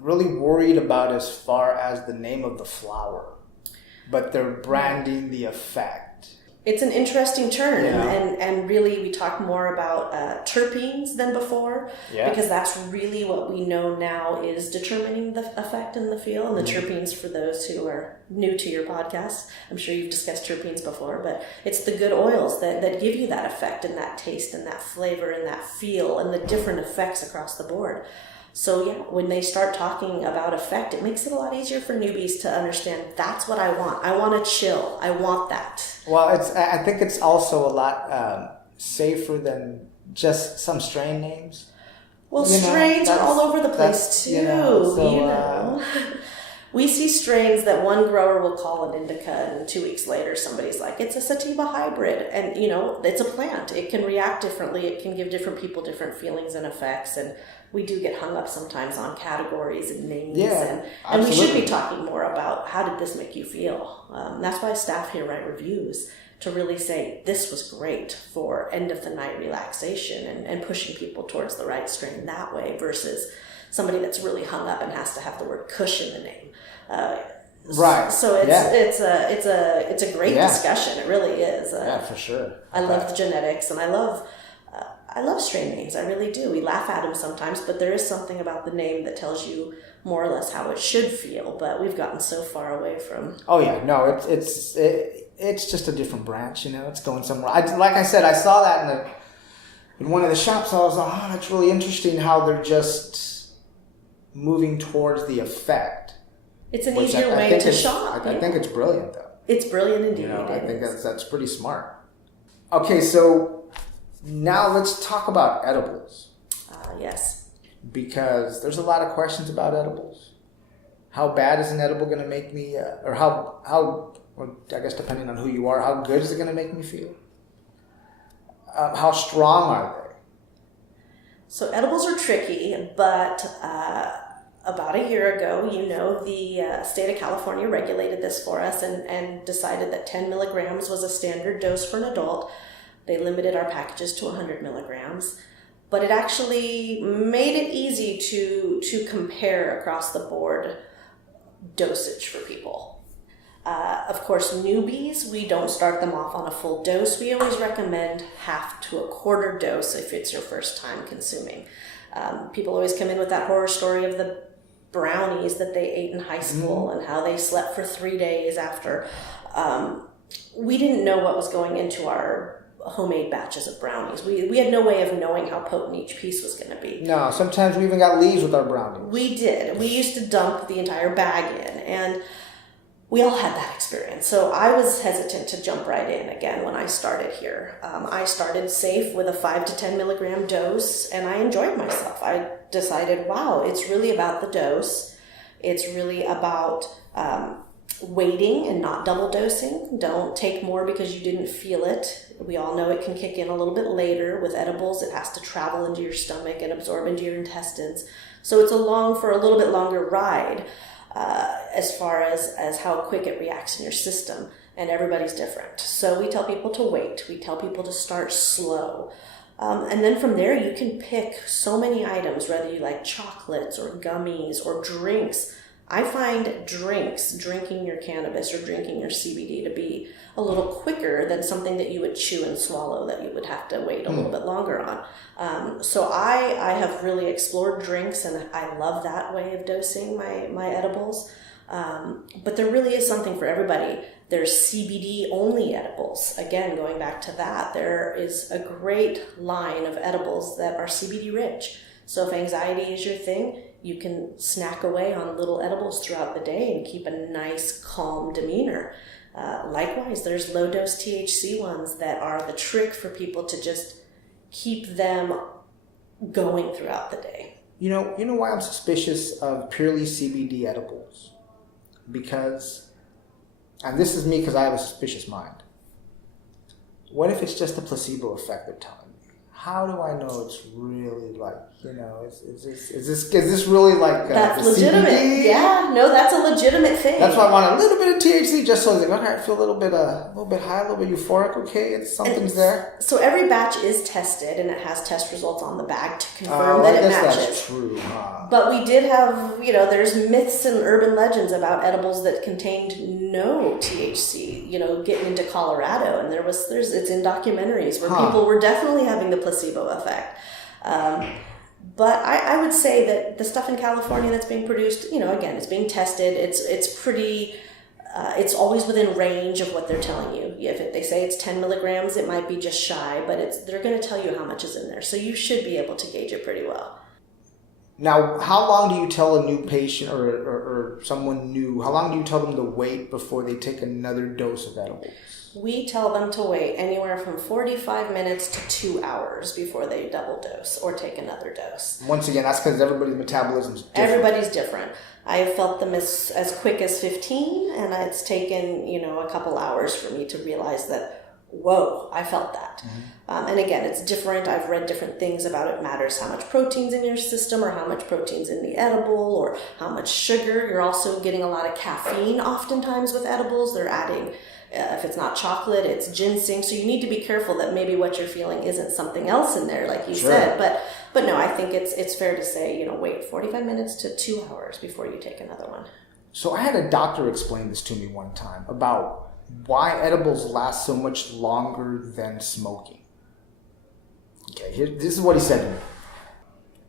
really worried about as far as the name of the flower, but they're branding the effect. It's an interesting turn, and really we talk more about terpenes than before, because that's really what we know now is determining the effect and the feel. And the terpenes, for those who are new to your podcast, I'm sure you've discussed terpenes before, but it's the good oils that give you that effect and that taste and that flavor and that feel and the different effects across the board. So when they start talking about effect, it makes it a lot easier for newbies to understand that's what I want. I want to chill. I want that. Well, I think it's also a lot safer than just some strain names. Well, strains are all over the place too. We see strains that one grower will call an indica, and 2 weeks later somebody's like, it's a sativa hybrid. And, it's a plant. It can react differently. It can give different people different feelings and effects. And we do get hung up sometimes on categories and names. And we should be talking more about how did this make you feel. That's why staff here write reviews, to really say this was great for end of the night relaxation and pushing people towards the right strain that way versus somebody that's really hung up and has to have the word kush in the name. Right. So it's a great discussion. It really is. For sure. I love the genetics, and I love strain names. I really do. We laugh at them sometimes, but there is something about the name that tells you more or less how it should feel. But we've gotten so far away from. Oh yeah, no, it's just a different branch. It's going somewhere. Like I said, I saw that in one of the shops. I was like, oh, that's really interesting how they're just moving towards the effect. It's an easier way to shop. I think it's brilliant, though. It's brilliant indeed. I think that's pretty smart. Okay, so now let's talk about edibles. Yes. Because there's a lot of questions about edibles. How bad is an edible going to make me, or how, well, I guess depending on who you are, how good is it going to make me feel? How strong are they? So edibles are tricky, but about a year ago, the state of California regulated this for us and decided that 10 milligrams was a standard dose for an adult. They limited our packages to 100 milligrams, but it actually made it easy to compare across the board dosage for people. Of course, newbies, we don't start them off on a full dose. We always recommend half to a quarter dose if it's your first time consuming. People always come in with that horror story of the brownies that they ate in high school and how they slept for 3 days after. We didn't know what was going into our homemade batches of brownies. We had no way of knowing how potent each piece was going to be. No, sometimes we even got leaves with our brownies. We did. We used to dump the entire bag in, and we all had that experience. So I was hesitant to jump right in again when I started here. I started safe with a 5 to 10 milligram dose, and I enjoyed myself. I decided, wow, it's really about the dose. It's really about waiting and not double dosing. Don't take more because you didn't feel it. We all know it can kick in a little bit later. With edibles, it has to travel into your stomach and absorb into your intestines. So it's a little bit longer ride. As far as how quick it reacts in your system, and everybody's different. So we tell people to wait. We tell people to start slow. And then from there, you can pick so many items, whether you like chocolates or gummies or drinks. I find drinking your cannabis or drinking your CBD to be a little quicker than something that you would chew and swallow that you would have to wait a little bit longer on. So I have really explored drinks, and I love that way of dosing my edibles. But there really is something for everybody. There's CBD only edibles. Again, going back to that, there is a great line of edibles that are CBD rich. So if anxiety is your thing, you can snack away on little edibles throughout the day and keep a nice, calm demeanor. Likewise, there's low-dose THC ones that are the trick for people to just keep them going throughout the day. You know why I'm suspicious of purely CBD edibles? Because, and this is me because I have a suspicious mind. What if it's just a placebo effect they're telling me? How do I know it's really like, is this really like that's the legitimate? CBD? Yeah, no, that's a legitimate thing. That's why I want a little bit of THC, just so I I feel a little bit high, a little bit euphoric. Okay, something's there. So every batch is tested, and it has test results on the bag to confirm that it matches. That's true. Huh? But we did have, there's myths and urban legends about edibles that contained no THC. Getting into Colorado, and it's in documentaries where people were definitely having the placebo effect. But I would say that the stuff in California that's being produced, again, it's being tested. It's pretty, it's always within range of what they're telling you. If they say it's 10 milligrams, it might be just shy, but they're going to tell you how much is in there. So you should be able to gauge it pretty well. Now, how long do you tell a new patient or someone new, how long do you tell them to wait before they take another dose of edibles? We tell them to wait anywhere from 45 minutes to 2 hours before they double dose or take another dose. Once again, that's because everybody's metabolism is different. Everybody's different. I have felt them as quick as 15, and it's taken, a couple hours for me to realize that, whoa, I felt that. Mm-hmm. And again, it's different. I've read different things about it. Matters how much protein's in your system, or how much protein's in the edible, or how much sugar. You're also getting a lot of caffeine oftentimes with edibles. They're adding, if it's not chocolate, it's ginseng. So you need to be careful that maybe what you're feeling isn't something else in there, like you said. But no, I think it's fair to say, wait 45 minutes to 2 hours before you take another one. So I had a doctor explain this to me one time about why edibles last so much longer than smoking. Okay, this is what he said to me.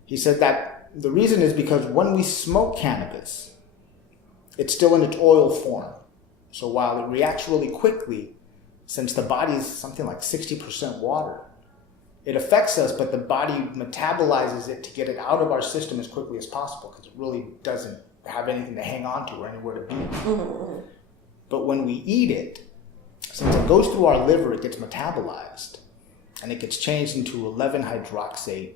He said that the reason is because when we smoke cannabis, it's still in its oil form. So while it reacts really quickly, since the body is something like 60% water, it affects us, but the body metabolizes it to get it out of our system as quickly as possible because it really doesn't have anything to hang on to or anywhere to be. Mm-hmm. But when we eat it, since it goes through our liver, it gets metabolized and it gets changed into 11-hydroxy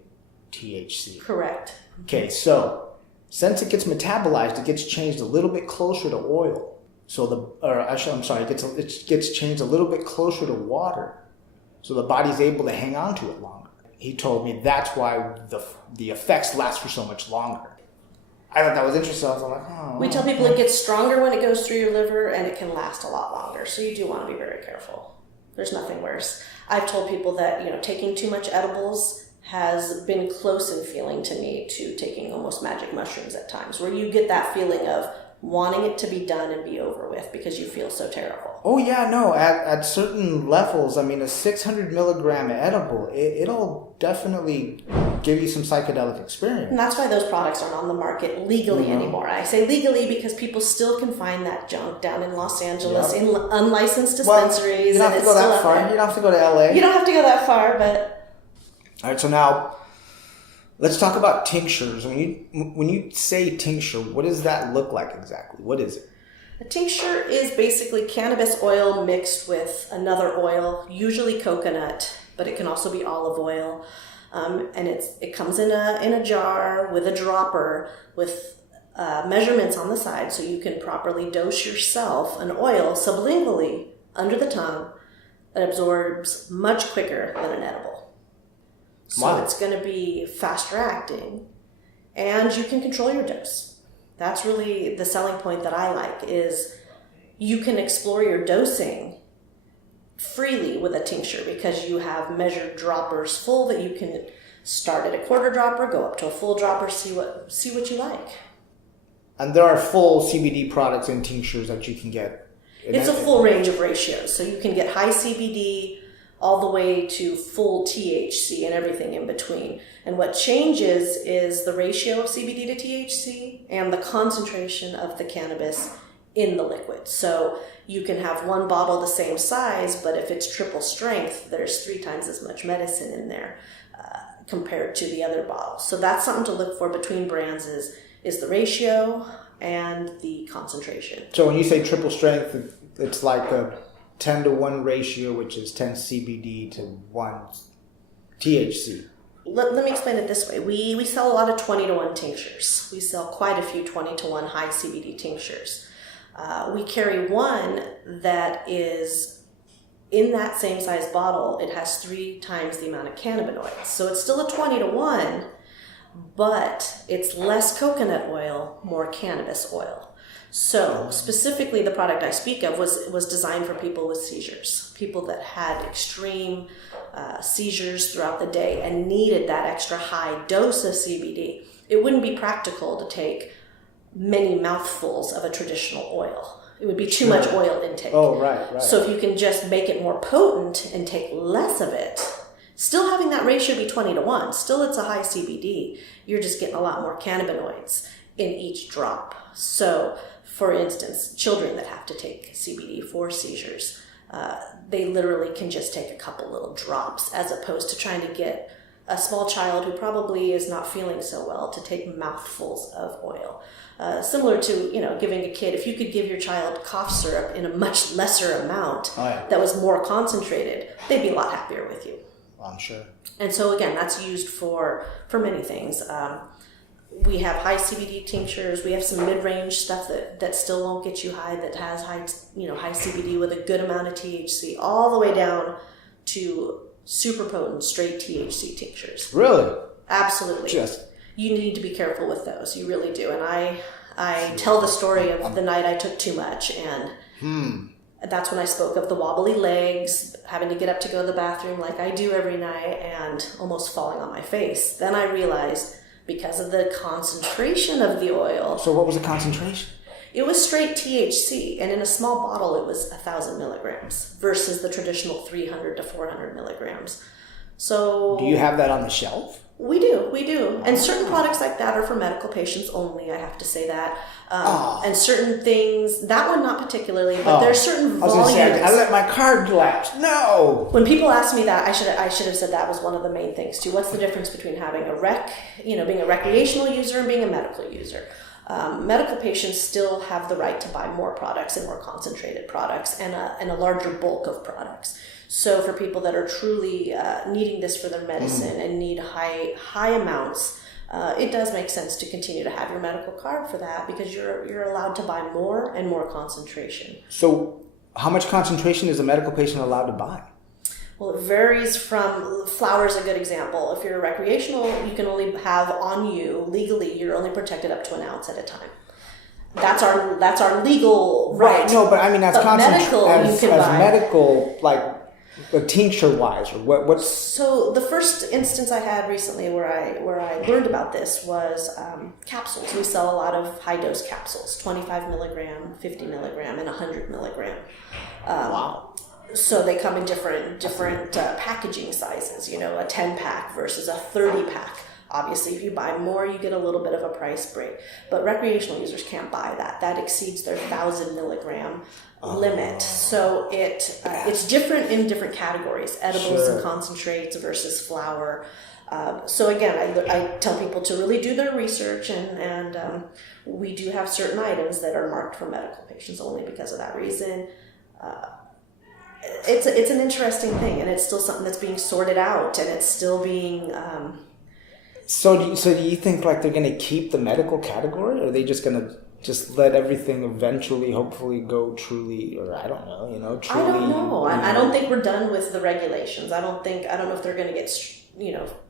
THC. Correct. Okay, so since it gets metabolized, it gets changed a little bit closer to oil. It gets changed a little bit closer to water. So the body's able to hang on to it longer. He told me that's why the effects last for so much longer. I thought that was interesting. I was like, oh. We tell people it gets stronger when it goes through your liver, and it can last a lot longer. So you do want to be very careful. There's nothing worse. I've told people that, taking too much edibles has been close in feeling to me to taking almost magic mushrooms at times, where you get that feeling of wanting it to be done and be over with because you feel so terrible. Oh yeah, no, at certain levels, a 600 milligram edible, it'll definitely give you some psychedelic experience. And that's why those products aren't on the market legally anymore. I say legally because people still can find that junk down in Los Angeles in unlicensed dispensaries. You don't have to go that far. You don't have to go to LA. You don't have to go that far, but... All right, so now let's talk about tinctures. When you say tincture, what does that look like exactly? What is it? A tincture is basically cannabis oil mixed with another oil, usually coconut, but it can also be olive oil. And it comes in a jar with a dropper with measurements on the side, so you can properly dose yourself an oil sublingually under the tongue that absorbs much quicker than an edible. So It's going to be faster acting, and you can control your dose. That's really the selling point that I like, is you can explore your dosing freely with a tincture because you have measured droppers full that you can start at a quarter dropper, go up to a full dropper, see what you like. And there are full CBD products and tinctures that you can get. It's a full range of ratios, so you can get high CBD all the way to full THC and everything in between. And what changes is the ratio of CBD to THC and the concentration of the cannabis in the liquid. So you can have one bottle the same size, but if it's triple strength, there's 3 times as much medicine in there compared to the other bottles. So that's something to look for between brands is the ratio and the concentration. So when you say triple strength, it's like a 10-to-1 ratio, which is 10 CBD to 1 THC. Let me explain it this way. We sell a lot of 20-to-1 tinctures. We sell quite a few 20-to-1 high CBD tinctures. We carry one that is in that same size bottle. It has 3 times the amount of cannabinoids. So it's still a 20-to-1, but it's less coconut oil, more cannabis oil. So specifically the product I speak of was designed for people with seizures, people that had extreme seizures throughout the day and needed that extra high dose of CBD. It wouldn't be practical to take many mouthfuls of a traditional oil. It would be too much oil intake. Oh, right. So if you can just make it more potent and take less of it, still having that ratio be 20-to-1, still it's a high CBD, you're just getting a lot more cannabinoids in each drop. So for instance, children that have to take CBD for seizures, they literally can just take a couple little drops as opposed to trying to get a small child who probably is not feeling so well to take mouthfuls of oil. Similar to, giving a kid, if you could give your child cough syrup in a much lesser amount that was more concentrated, they'd be a lot happier with you. I'm sure. And so again, that's used for many things. We have high CBD tinctures. We have some mid-range stuff that still won't get you high, that has high CBD with a good amount of THC, all the way down to super potent straight THC tinctures. Really? Absolutely. You need to be careful with those. You really do. And I tell the story of the night I took too much, and that's when I spoke of the wobbly legs, having to get up to go to the bathroom like I do every night, and almost falling on my face. Then I realized, because of the concentration of the oil. So what was the concentration? It was straight THC, and in a small bottle it was 1,000 milligrams versus the traditional 300 to 400 milligrams. So... Do you have that on the shelf? We do. And certain products like that are for medical patients only, I have to say that. And certain things, that one not particularly, but there's certain volumes. I let my card lapse. No! When people ask me that, I should have said that was one of the main things too. What's the difference between having being a recreational user and being a medical user? Medical patients still have the right to buy more products and more concentrated products and a larger bulk of products. So for people that are truly needing this for their medicine and need high amounts, it does make sense to continue to have your medical card for that, because you're allowed to buy more and more concentration. So how much concentration is a medical patient allowed to buy? Well, it varies from, flower is a good example. If you're recreational, you can only have on you, legally, you're only protected up to an ounce at a time. That's our legal right. No, but I mean, as medical, as medical, like tincture wise, or what's. So the first instance I had recently where I learned about this was capsules. We sell a lot of high dose capsules, 25 milligram, 50 milligram, and 100 milligram. Wow. So they come in different packaging sizes. You know, a 10 pack versus a 30 pack. Obviously, if you buy more, you get a little bit of a price break. But recreational users can't buy that. That exceeds their 1,000 milligram limit. So it's different in different categories, edibles and concentrates versus flower. So again, I tell people to really do their research, and we do have certain items that are marked for medical patients only because of that reason. It's an interesting thing, and it's still something that's being sorted out, and it's still being... So do you think like they're going to keep the medical category, or are they just going to just let everything eventually, hopefully, go truly, or I don't know, truly... I don't know. I don't think we're done with the regulations. I don't know if they're going to get,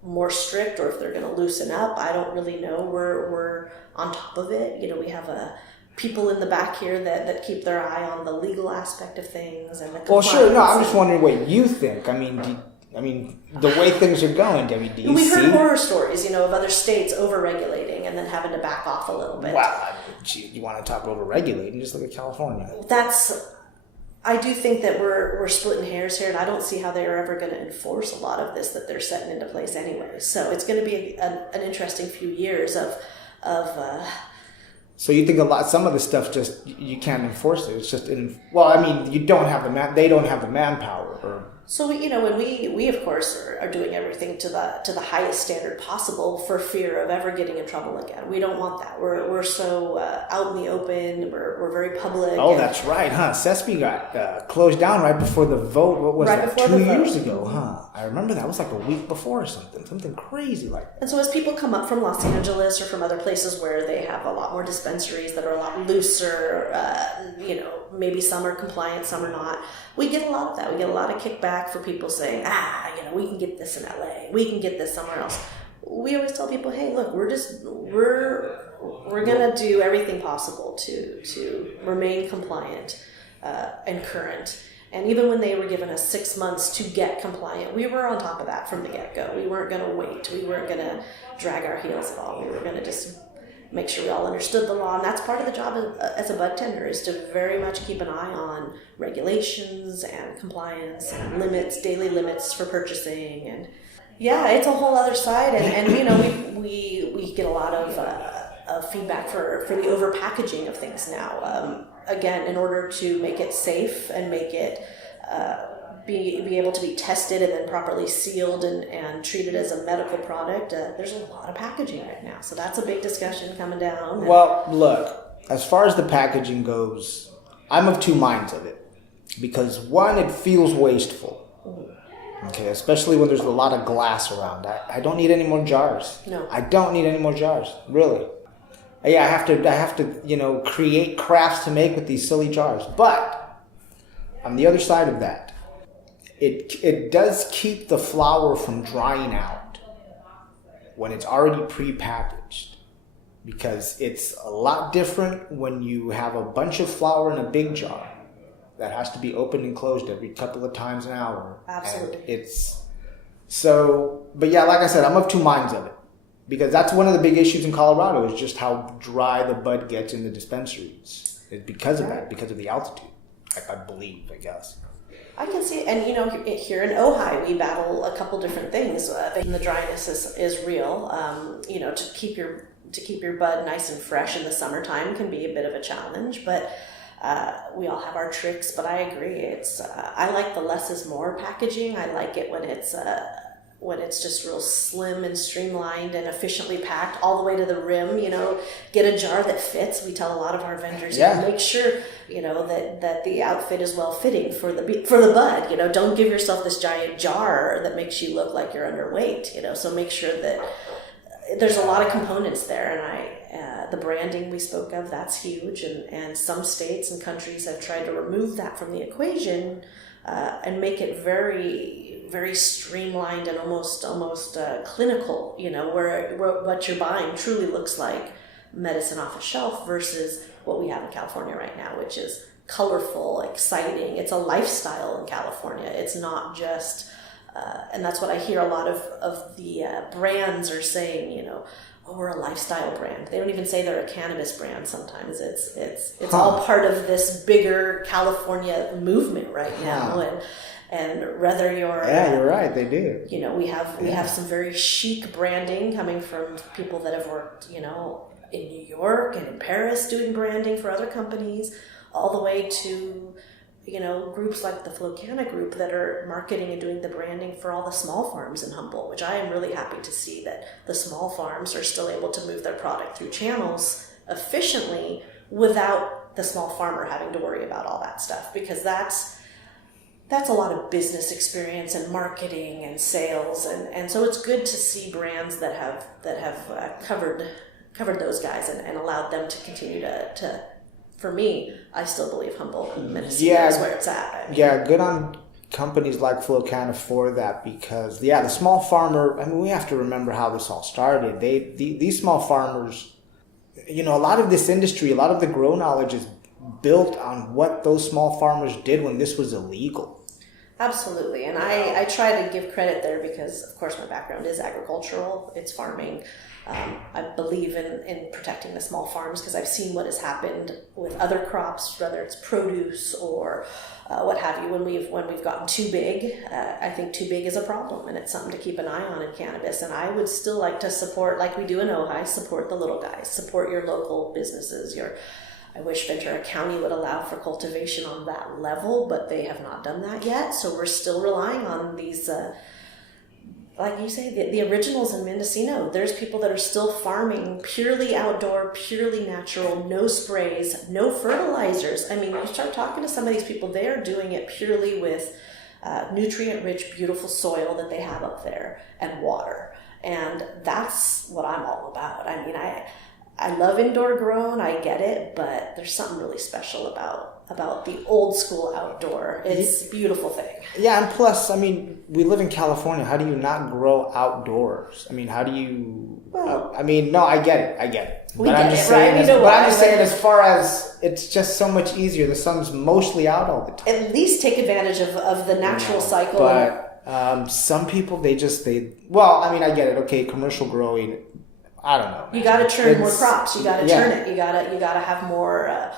more strict, or if they're going to loosen up. I don't really know. We're on top of it. We have people in the back here that keep their eye on the legal aspect of things and the compliance. Well, sure. No, I'm just wondering what you think. I mean, the way things are going, Debbie, do you We've see... heard horror stories, of other states over-regulating and then having to back off a little bit. Wow. You want to talk over-regulating? Just look at California. I do think that we're splitting hairs here, and I don't see how they're ever going to enforce a lot of this that they're setting into place anyway. So it's going to be an interesting few years of So you think some of the stuff just you can't enforce it. It's just you don't have they don't have the manpower. So when we of course are doing everything to the highest standard possible for fear of ever getting in trouble again. We don't want that. We're so out in the open. We're very public. Oh, that's right, huh? SESP got closed down right before the vote. What was that? 2 years ago, huh? I remember that was like a week before or something crazy like that. And so as people come up from Los Angeles or from other places where they have a lot more dispensaries that are a lot looser, maybe some are compliant, some are not. We get a lot of that. We get a lot of kickback for people saying, we can get this in LA. We can get this somewhere else. We always tell people, hey, look, we're going to do everything possible to remain compliant and current. And even when they were giving us 6 months to get compliant, we were on top of that from the get-go. We weren't going to wait. We weren't going to drag our heels at all. We were going to just make sure we all understood the law. And that's part of the job as a bud tender, is to very much keep an eye on regulations and compliance and limits, daily limits for purchasing. And yeah, it's a whole other side. And we get a lot of feedback for the over packaging of things now. Again, in order to make it safe and make it be able to be tested and then properly sealed and treated as a medical product, there's a lot of packaging right now. So that's a big discussion coming down. Well, look, as far as the packaging goes, I'm of two minds of it. Because one, it feels wasteful. Okay, especially when there's a lot of glass around. I don't need any more jars. No. I don't need any more jars, really. Yeah, I have to, create crafts to make with these silly jars. But on the other side of that, it does keep the flower from drying out when it's already prepackaged, because it's a lot different when you have a bunch of flower in a big jar that has to be opened and closed every couple of times an hour. Absolutely. And but yeah, like I said, I'm of two minds of it. Because that's one of the big issues in Colorado, is just how dry the bud gets in the dispensaries. It's because of that, because of the altitude, I believe, I guess. I can see it. And, here in Ojai, we battle a couple different things. And the dryness is real. To keep your bud nice and fresh in the summertime can be a bit of a challenge. But we all have our tricks. But I agree. I like the less is more packaging. I like it when it's just real slim and streamlined and efficiently packed all the way to the rim. Get a jar that fits. We tell a lot of our vendors, make sure that the outfit is well fitting for the bud. Don't give yourself this giant jar that makes you look like you're underweight. So make sure that there's a lot of components there, and the branding we spoke of, that's huge, and some states and countries have tried to remove that from the equation. and make it very, very streamlined and almost clinical, where what you're buying truly looks like medicine off a shelf versus what we have in California right now, which is colorful, exciting. It's a lifestyle in California. It's not just, and that's what I hear a lot of the brands are saying, oh, we're a lifestyle brand. They don't even say they're a cannabis brand sometimes. It's all part of this bigger California movement right now. And whether you're you're right, they do. We have some very chic branding coming from people that have worked, in New York and in Paris doing branding for other companies, all the way to, groups like the Flocana group that are marketing and doing the branding for all the small farms in Humboldt, which I am really happy to see that the small farms are still able to move their product through channels efficiently without the small farmer having to worry about all that stuff, because that's a lot of business experience and marketing and sales, and so it's good to see brands that have covered those guys and allowed them to continue to. For me, I still believe Humboldt and Mendocino is where it's at. Good on companies like Flocana for that, because the small farmer. We have to remember how this all started. These small farmers, a lot of this industry, a lot of the grow knowledge is built on what those small farmers did when this was illegal. Absolutely, and I try to give credit there because, of course, my background is agricultural. It's farming. I believe in protecting the small farms because I've seen what has happened with other crops, whether it's produce or what have you. When we've gotten too big, I think too big is a problem, and it's something to keep an eye on in cannabis. And I would still like to support, like we do in Ojai, support the little guys, support your local businesses. I wish Ventura County would allow for cultivation on that level, but they have not done that yet. So we're still relying on these. Like you say, the originals in Mendocino, there's people that are still farming purely outdoor, purely natural, no sprays, no fertilizers. You start talking to some of these people, they are doing it purely with nutrient-rich, beautiful soil that they have up there and water. And that's what I'm all about. I love indoor grown, I get it, but there's something really special about the old school outdoor. It's a beautiful thing. Yeah, and plus, we live in California. How do you not grow outdoors? How do you... no, I get it. We get it, right? I'm just saying, as far as it's just so much easier. The sun's mostly out all the time. At least take advantage of the natural cycle. But some people, I get it. Okay, commercial growing... I don't know. You got to churn more crops. You got to churn it. You got to have more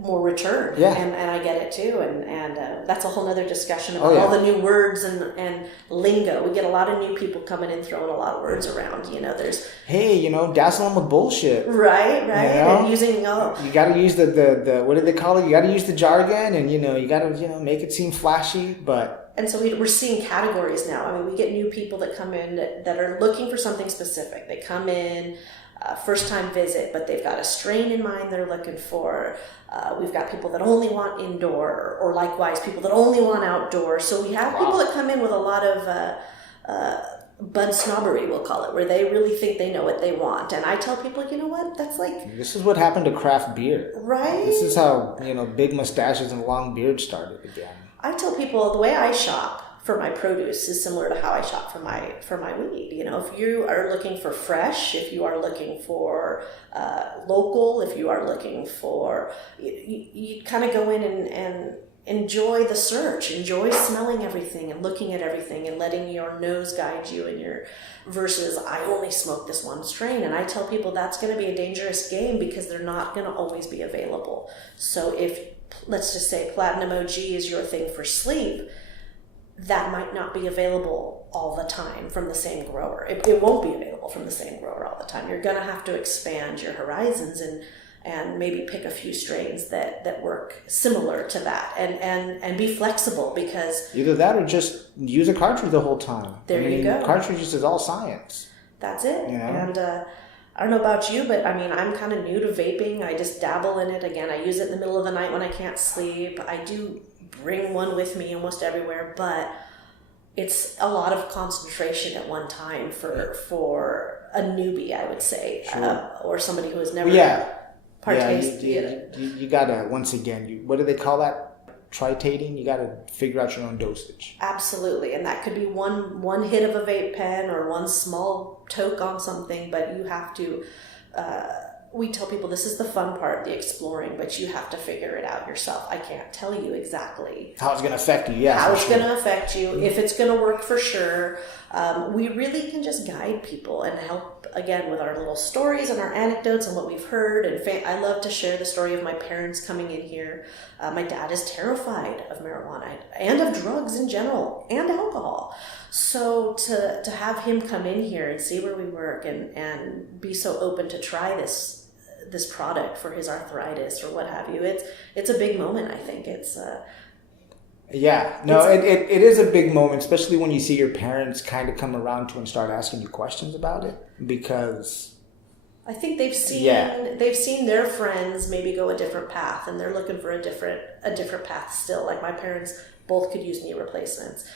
return. Yeah. And I get it too. And that's a whole other discussion about all the new words and lingo. We get a lot of new people coming in throwing a lot of words around. There's dazzle them with bullshit. Right. And using you got to use the what do they call it? You got to use the jargon, and you got to make it seem flashy, but. And so we're seeing categories now. We get new people that come in that are looking for something specific. They come in, first time visit, but they've got a strain in mind they're looking for. We've got people that only want indoor, or likewise people that only want outdoor. So we have people that come in with a lot of bud snobbery, we'll call it, where they really think they know what they want. And I tell people, you know what, that's like... This is what happened to craft beer. Right? This is how, big mustaches and long beards started again. I tell people the way I shop for my produce is similar to how I shop for my weed. If you are looking for fresh, if you are looking for local, if you are looking for, you kind of go in and enjoy the search, enjoy smelling everything and looking at everything and letting your nose guide you in your versus I only smoke this one strain. And I tell people that's going to be a dangerous game because they're not going to always be available. So if, let's just say Platinum OG is your thing for sleep, that might not be available all the time from the same grower. It won't be available from the same grower all the time. You're going to have to expand your horizons and maybe pick a few strains that work similar to that and be flexible, because either that or just use a cartridge the whole time. You go. Cartridges is all science. That's it. And I don't know about you, but I'm kind of new to vaping. I just dabble in it. Again, I use it in the middle of the night when I can't sleep. I do bring one with me almost everywhere, but it's a lot of concentration at one time for a newbie, I would say, or somebody who has never partaked. You gotta, once again, what do they call that? tritating, you got to figure out your own dosage. Absolutely, and that could be one hit of a vape pen or one small toke on something, but you have to. We tell people this is the fun part, the exploring, but you have to figure it out yourself. I can't tell you exactly how it's going to affect you. Yeah, how it's going to affect you, if it's going to work for sure. We really can just guide people and help, again, with our little stories and our anecdotes and what we've heard. And I love to share the story of my parents coming in here. My dad is terrified of marijuana and of drugs in general and alcohol. So to have him come in here and see where we work and be so open to try this product for his arthritis or what have you, it's a big moment. I think it's it is a big moment, especially when you see your parents kind of come around to and start asking you questions about it, because I think they've seen their friends maybe go a different path, and they're looking for a different path still. Like my parents both could use knee replacements,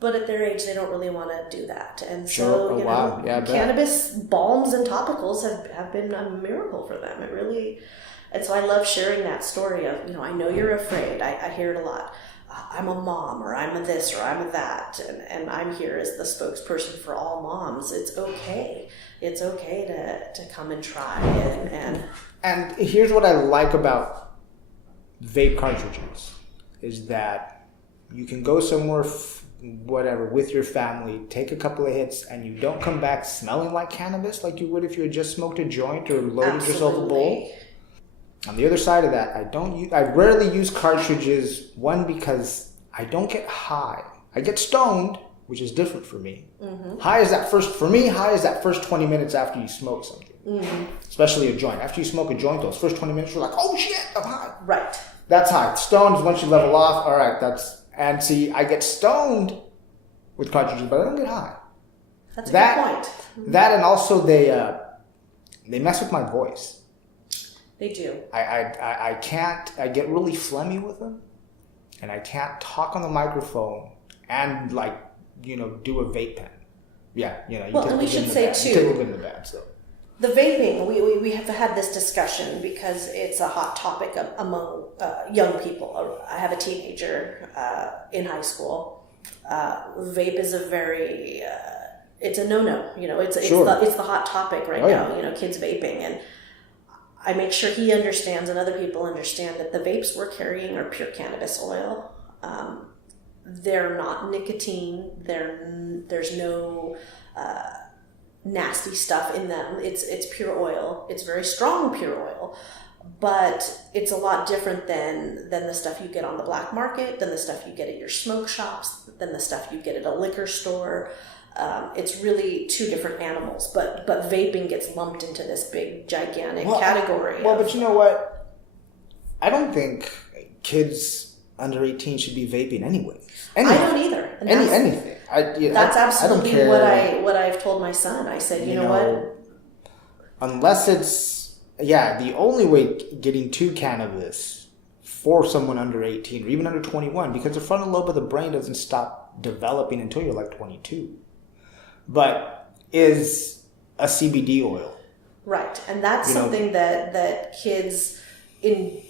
but at their age they don't really want to do that. And so cannabis balms and topicals have been a miracle for them. It really, and so I love sharing that story of, I know you're afraid. I hear it a lot. I'm a mom, or I'm a this, or I'm a that, and I'm here as the spokesperson for all moms. It's okay. It's okay to come and try and here's what I like about vape cartridges is that you can go somewhere with your family, take a couple of hits, and you don't come back smelling like cannabis like you would if you had just smoked a joint or loaded yourself a bowl. On the other side of that, I rarely use cartridges, one, because I don't get high. I get stoned, which is different for me. Mm-hmm. High is that first 20 minutes after you smoke something. Mm-hmm. Especially a joint. After you smoke a joint, those first 20 minutes, you're like, oh shit, I'm high. Right. That's high. Stoned is once you level off, all right, and see, I get stoned with cartridges, but I don't get high. That's a good point. Mm-hmm. That, and also they mess with my voice. They do. I can't. I get really phlegmy with them, and I can't talk on the microphone and do a vape pen. Yeah, and we should say too. You take a little bit in the bad, so. The vaping, we have had this discussion because it's a hot topic among young people. I have a teenager in high school. Vape is it's a no-no. It's the hot topic right now. Kids vaping, and I make sure he understands and other people understand that the vapes we're carrying are pure cannabis oil. They're not nicotine. There's no nasty stuff in them. It's pure oil. It's very strong pure oil, but it's a lot different than the stuff you get on the black market, than the stuff you get at your smoke shops, than the stuff you get at a liquor store. It's really two different animals, but vaping gets lumped into this big gigantic category. But you know what? I don't think kids under 18 should be vaping anyway. I don't either. And anything. That's absolutely what I've told my son. I said, you know what? Unless it's the only way getting to cannabis for someone under 18 or even under 21, because the frontal lobe of the brain doesn't stop developing until you're like 22. But is a CBD oil. Right. And that's something that kids in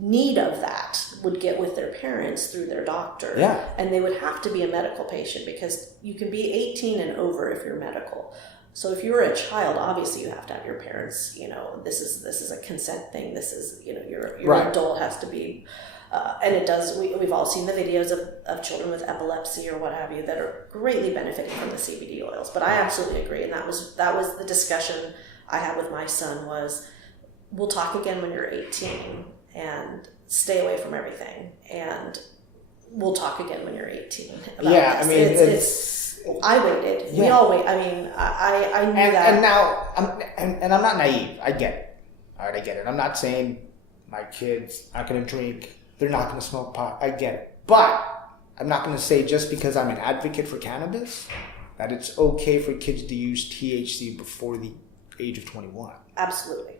need of that would get with their parents through their doctor. Yeah. And they would have to be a medical patient, because you can be 18 and over if you're medical. So if you're a child, obviously you have to have your parents, this is a consent thing. This is, your adult has to be, and it does, we've all seen the videos of children with epilepsy or what have you that are greatly benefiting from the CBD oils. But I absolutely agree. And that was the discussion I had with my son was, we'll talk again when you're 18 and stay away from everything. And we'll talk again when you're 18. About this. I mean, it's I waited. Yeah. We all wait. I mean, I knew that. And now, I'm not naive. I get it. All right, I get it. I'm not saying my kids aren't going to drink. They're not going to smoke pot. I get it. But I'm not going to say just because I'm an advocate for cannabis that it's okay for kids to use THC before the age of 21. Absolutely.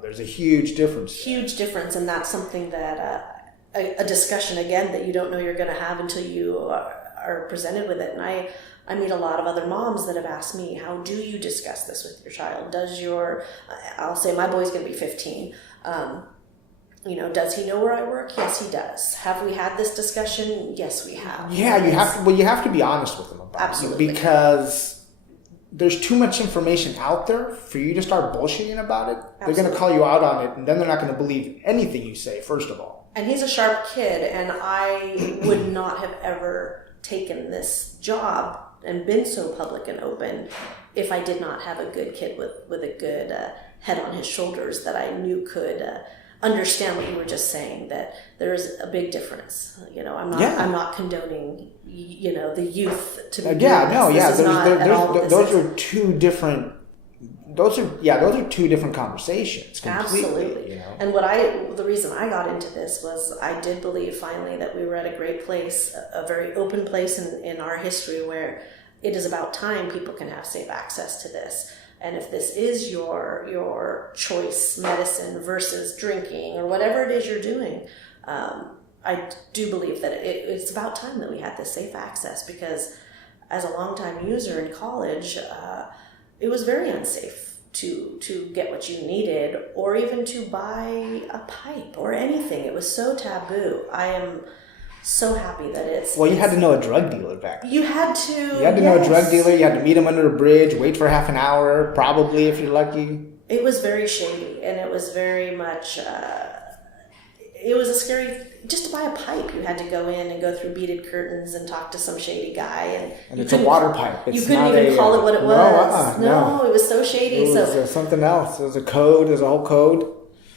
There's a huge difference. Huge difference, and that's something that a discussion, again, that you don't know you're going to have until you are presented with it. And I meet a lot of other moms that have asked me, how do you discuss this with your child? I'll say my boy's going to be 15. Does he know where I work? Yes, he does. Have we had this discussion? Yes, we have. Yeah, you have to be honest with him about Absolutely. it, because there's too much information out there for you to start bullshitting about it. Absolutely. They're going to call you out on it, and then they're not going to believe anything you say, first of all. And he's a sharp kid, and I would not have ever taken this job and been so public and open if I did not have a good kid with a good head on his shoulders that I knew could understand what you were just saying, that there is a big difference. I'm not condoning the youth to be those are two different conversations completely. Absolutely. And the reason I got into this was I did believe finally that we were at a great place, a very open place in our history where it is about time people can have safe access to this. And if this is your choice medicine versus drinking or whatever it is you're doing, I do believe that it's about time that we had this safe access, because as a longtime user in college, it was very unsafe to get what you needed or even to buy a pipe or anything. It was so taboo. I am so happy that it's... Well, you had to know a drug dealer back then. You had to... You had to know a drug dealer. You had to meet him under a bridge, wait for half an hour, probably, if you're lucky. It was very shady, and it was very much... it was a scary... Just to buy a pipe, you had to go in and go through beaded curtains and talk to some shady guy. And it's a water pipe. You couldn't even call it what it was. No, it was so shady. It was something else. It was a code. There's a whole code.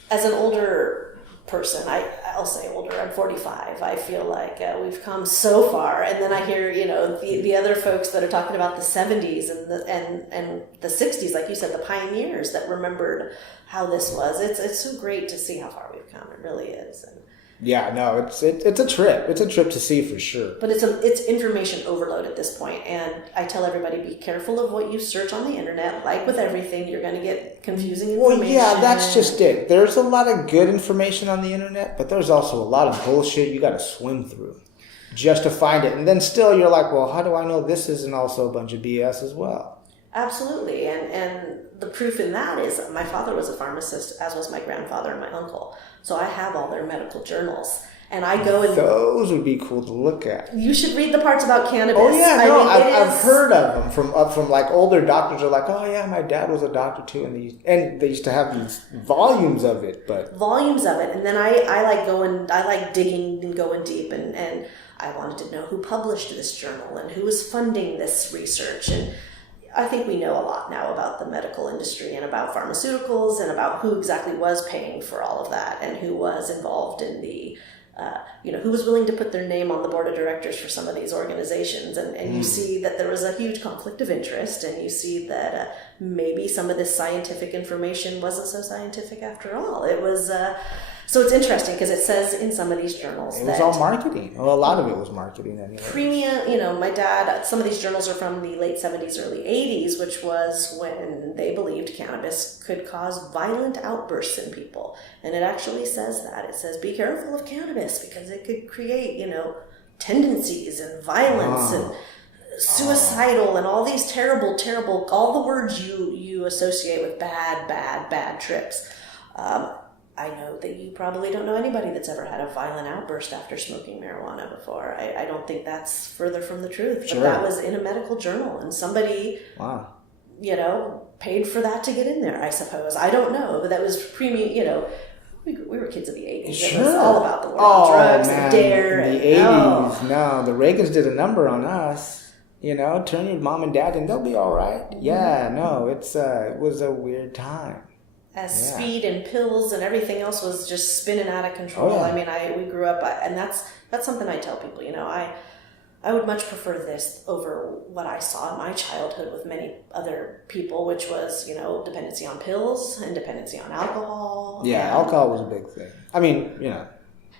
As an older person, I'll say older, I'm 45. I feel like we've come so far. And then I hear, the other folks that are talking about the 70s and the 60s, like you said, the pioneers that remembered how this was. It's so great to see how far we've come. It really is. And yeah, no, it's a trip. It's a trip to see for sure. But it's information overload at this point, and I tell everybody, be careful of what you search on the internet. Like with everything, you're going to get confusing information. Well, yeah, that's just it. There's a lot of good information on the internet, but there's also a lot of bullshit you got to swim through just to find it. And then still you're like, well, how do I know this isn't also a bunch of BS as well? Absolutely, and the proof in that is my father was a pharmacist, as was my grandfather and my uncle. So I have all their medical journals, and I go and... Those would be cool to look at. You should read the parts about cannabis. Oh yeah, no, I've heard of them from like older doctors are like, oh yeah, my dad was a doctor too, and they used to have these volumes of it, and then I like digging and going deep, and I wanted to know who published this journal and who was funding this research, and I think we know a lot now about the medical industry and about pharmaceuticals and about who exactly was paying for all of that and who was involved in the, who was willing to put their name on the board of directors for some of these organizations. And you see that there was a huge conflict of interest, and you see that maybe some of this scientific information wasn't so scientific after all. It was... So it's interesting because it says in some of these journals it was all marketing. Well, a lot of it was marketing anyway. Premium, my dad, some of these journals are from the late 70s, early 80s, which was when they believed cannabis could cause violent outbursts in people. And it actually says that. It says, be careful of cannabis because it could create, tendencies and violence and suicidal and all these terrible, all the words you associate with bad trips. I know that you probably don't know anybody that's ever had a violent outburst after smoking marijuana before. I don't think that's further from the truth. Sure. But that was in a medical journal, and somebody, paid for that to get in there, I suppose. I don't know, but that was premium, we were kids of the 80s. Sure. It was all about the war on drugs and dare. In the 80s, no, the Reagans did a number on us. Turn your mom and dad and they'll be all right. Mm-hmm. Yeah, no, it was a weird time. As speed and pills and everything else was just spinning out of control. Oh, yeah. I mean, we grew up, and that's something I tell people. I would much prefer this over what I saw in my childhood with many other people, which was dependency on pills and dependency on alcohol. Yeah, alcohol was a big thing. I mean,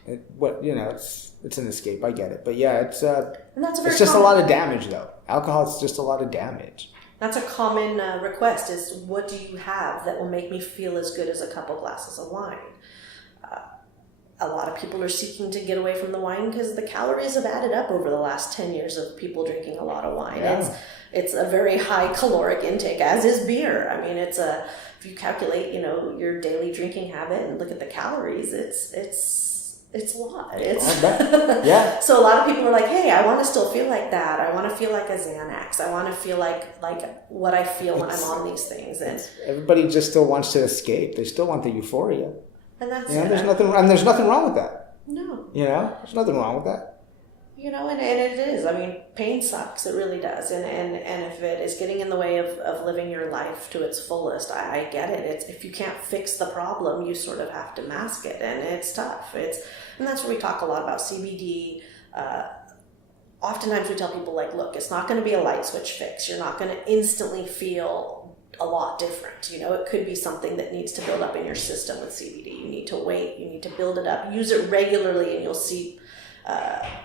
it's an escape. I get it, but yeah, it's just a lot of damage though. Alcohol is just a lot of damage. That's a common request is, what do you have that will make me feel as good as a couple glasses of wine? a lot of people are seeking to get away from the wine because the calories have added up over the last 10 years of people drinking a lot of wine. Yeah. It's a very high caloric intake, as is beer. I mean, if you calculate, your daily drinking habit and look at the calories, it's a lot. Yeah. So a lot of people are like, hey, I want to still feel like that. I want to feel like a Xanax. I want to feel like what I feel when I'm on these things. And everybody just still wants to escape. They still want the euphoria. And that's there's nothing wrong with that. No. There's nothing wrong with that. And it is. I mean, pain sucks. It really does. And if it is getting in the way of living your life to its fullest, I get it. It's if you can't fix the problem, you sort of have to mask it, and it's tough. And that's where we talk a lot about CBD. Oftentimes we tell people, like, look, it's not going to be a light switch fix. You're not going to instantly feel a lot different. It could be something that needs to build up in your system with CBD. You need to wait. You need to build it up. Use it regularly, and you'll see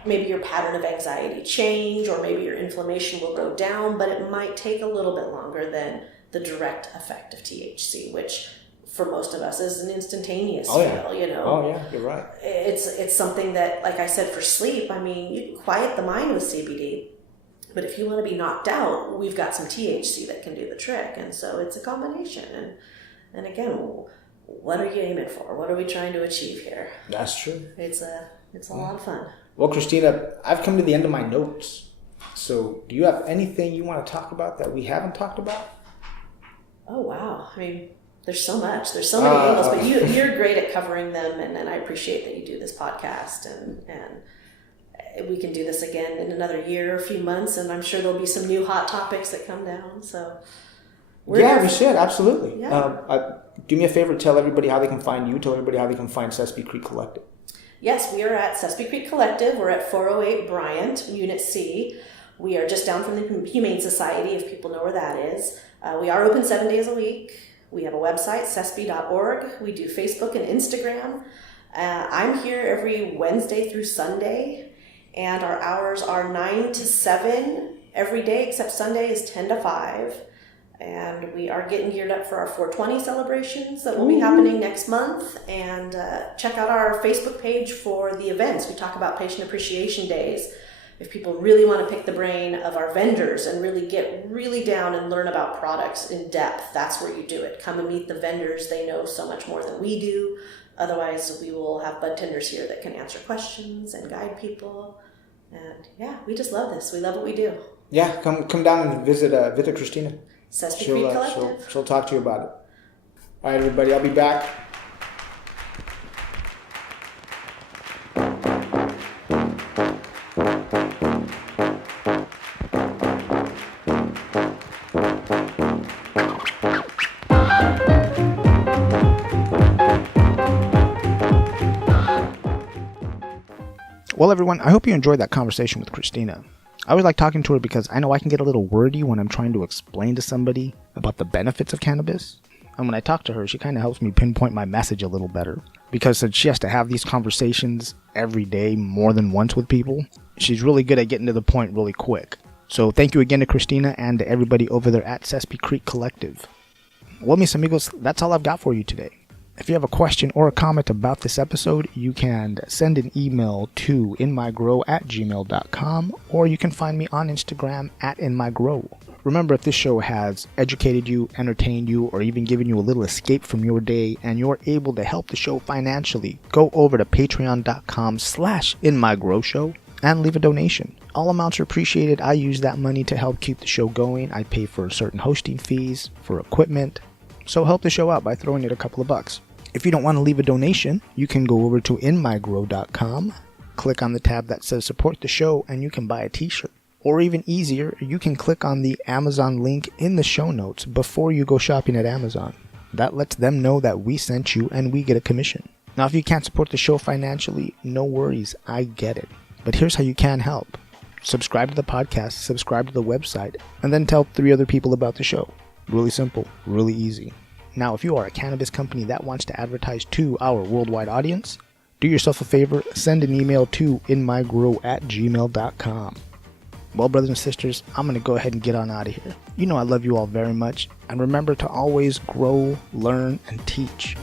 maybe your pattern of anxiety change, or maybe your inflammation will go down, but it might take a little bit longer than the direct effect of THC, which for most of us is an instantaneous feel, Oh yeah, you're right. It's something that, like I said, for sleep, I mean, you can quiet the mind with CBD, but if you want to be knocked out, we've got some THC that can do the trick, and so it's a combination. And again, what are you aiming for? What are we trying to achieve here? That's true. It's a lot of fun. Well, Christina, I've come to the end of my notes. So do you have anything you want to talk about that we haven't talked about? Oh, wow. I mean, there's so much. There's so many angles, but you're great at covering them, and I appreciate that you do this podcast, and we can do this again in another year, a few months, and I'm sure there'll be some new hot topics that come down. So we should, absolutely. Yeah. Do me a favor, tell everybody how they can find you, tell everybody how they can find Sespe Creek Collective. Yes, we are at Sespe Creek Collective. We're at 408 Bryant, Unit C. We are just down from the Humane Society, if people know where that is. We are open 7 days a week. We have a website, sespe.org. We do Facebook and Instagram. I'm here every Wednesday through Sunday, and our hours are 9 to 7 every day, except Sunday is 10 to 5. And we are getting geared up for our 420 celebrations that will be happening next month. And check out our Facebook page for the events. We talk about Patient Appreciation Days. If people really want to pick the brain of our vendors and really get really down and learn about products in depth, that's where you do it. Come and meet the vendors. They know so much more than we do. Otherwise, we will have bud tenders here that can answer questions and guide people. And yeah, we just love this. We love what we do. Yeah, come down and visit Christina. Sespe Creek Collective. She'll talk to you about it. All right, everybody, I'll be back. Well, everyone, I hope you enjoyed that conversation with Christina. I always like talking to her because I know I can get a little wordy when I'm trying to explain to somebody about the benefits of cannabis. And when I talk to her, she kind of helps me pinpoint my message a little better. Because since she has to have these conversations every day more than once with people, she's really good at getting to the point really quick. So thank you again to Christina and to everybody over there at Sespe Creek Collective. Well, mis amigos, that's all I've got for you today. If you have a question or a comment about this episode, you can send an email to inmygrow@gmail.com, or you can find me on Instagram @inmygrow. Remember, if this show has educated you, entertained you, or even given you a little escape from your day, and you're able to help the show financially, go over to patreon.com/inmygrowshow and leave a donation. All amounts are appreciated. I use that money to help keep the show going. I pay for certain hosting fees, for equipment, so help the show out by throwing it a couple of bucks. If you don't want to leave a donation, you can go over to inmygrow.com, click on the tab that says support the show, and you can buy a t-shirt. Or even easier, you can click on the Amazon link in the show notes before you go shopping at Amazon. That lets them know that we sent you and we get a commission. Now, if you can't support the show financially, no worries, I get it. But here's how you can help. Subscribe to the podcast, subscribe to the website, and then tell 3 other people about the show. Really simple, really easy. Now, if you are a cannabis company that wants to advertise to our worldwide audience, do yourself a favor, send an email to inmygrow@gmail.com. Well, brothers and sisters, I'm going to go ahead and get on out of here. You know I love you all very much, and remember to always grow, learn, and teach.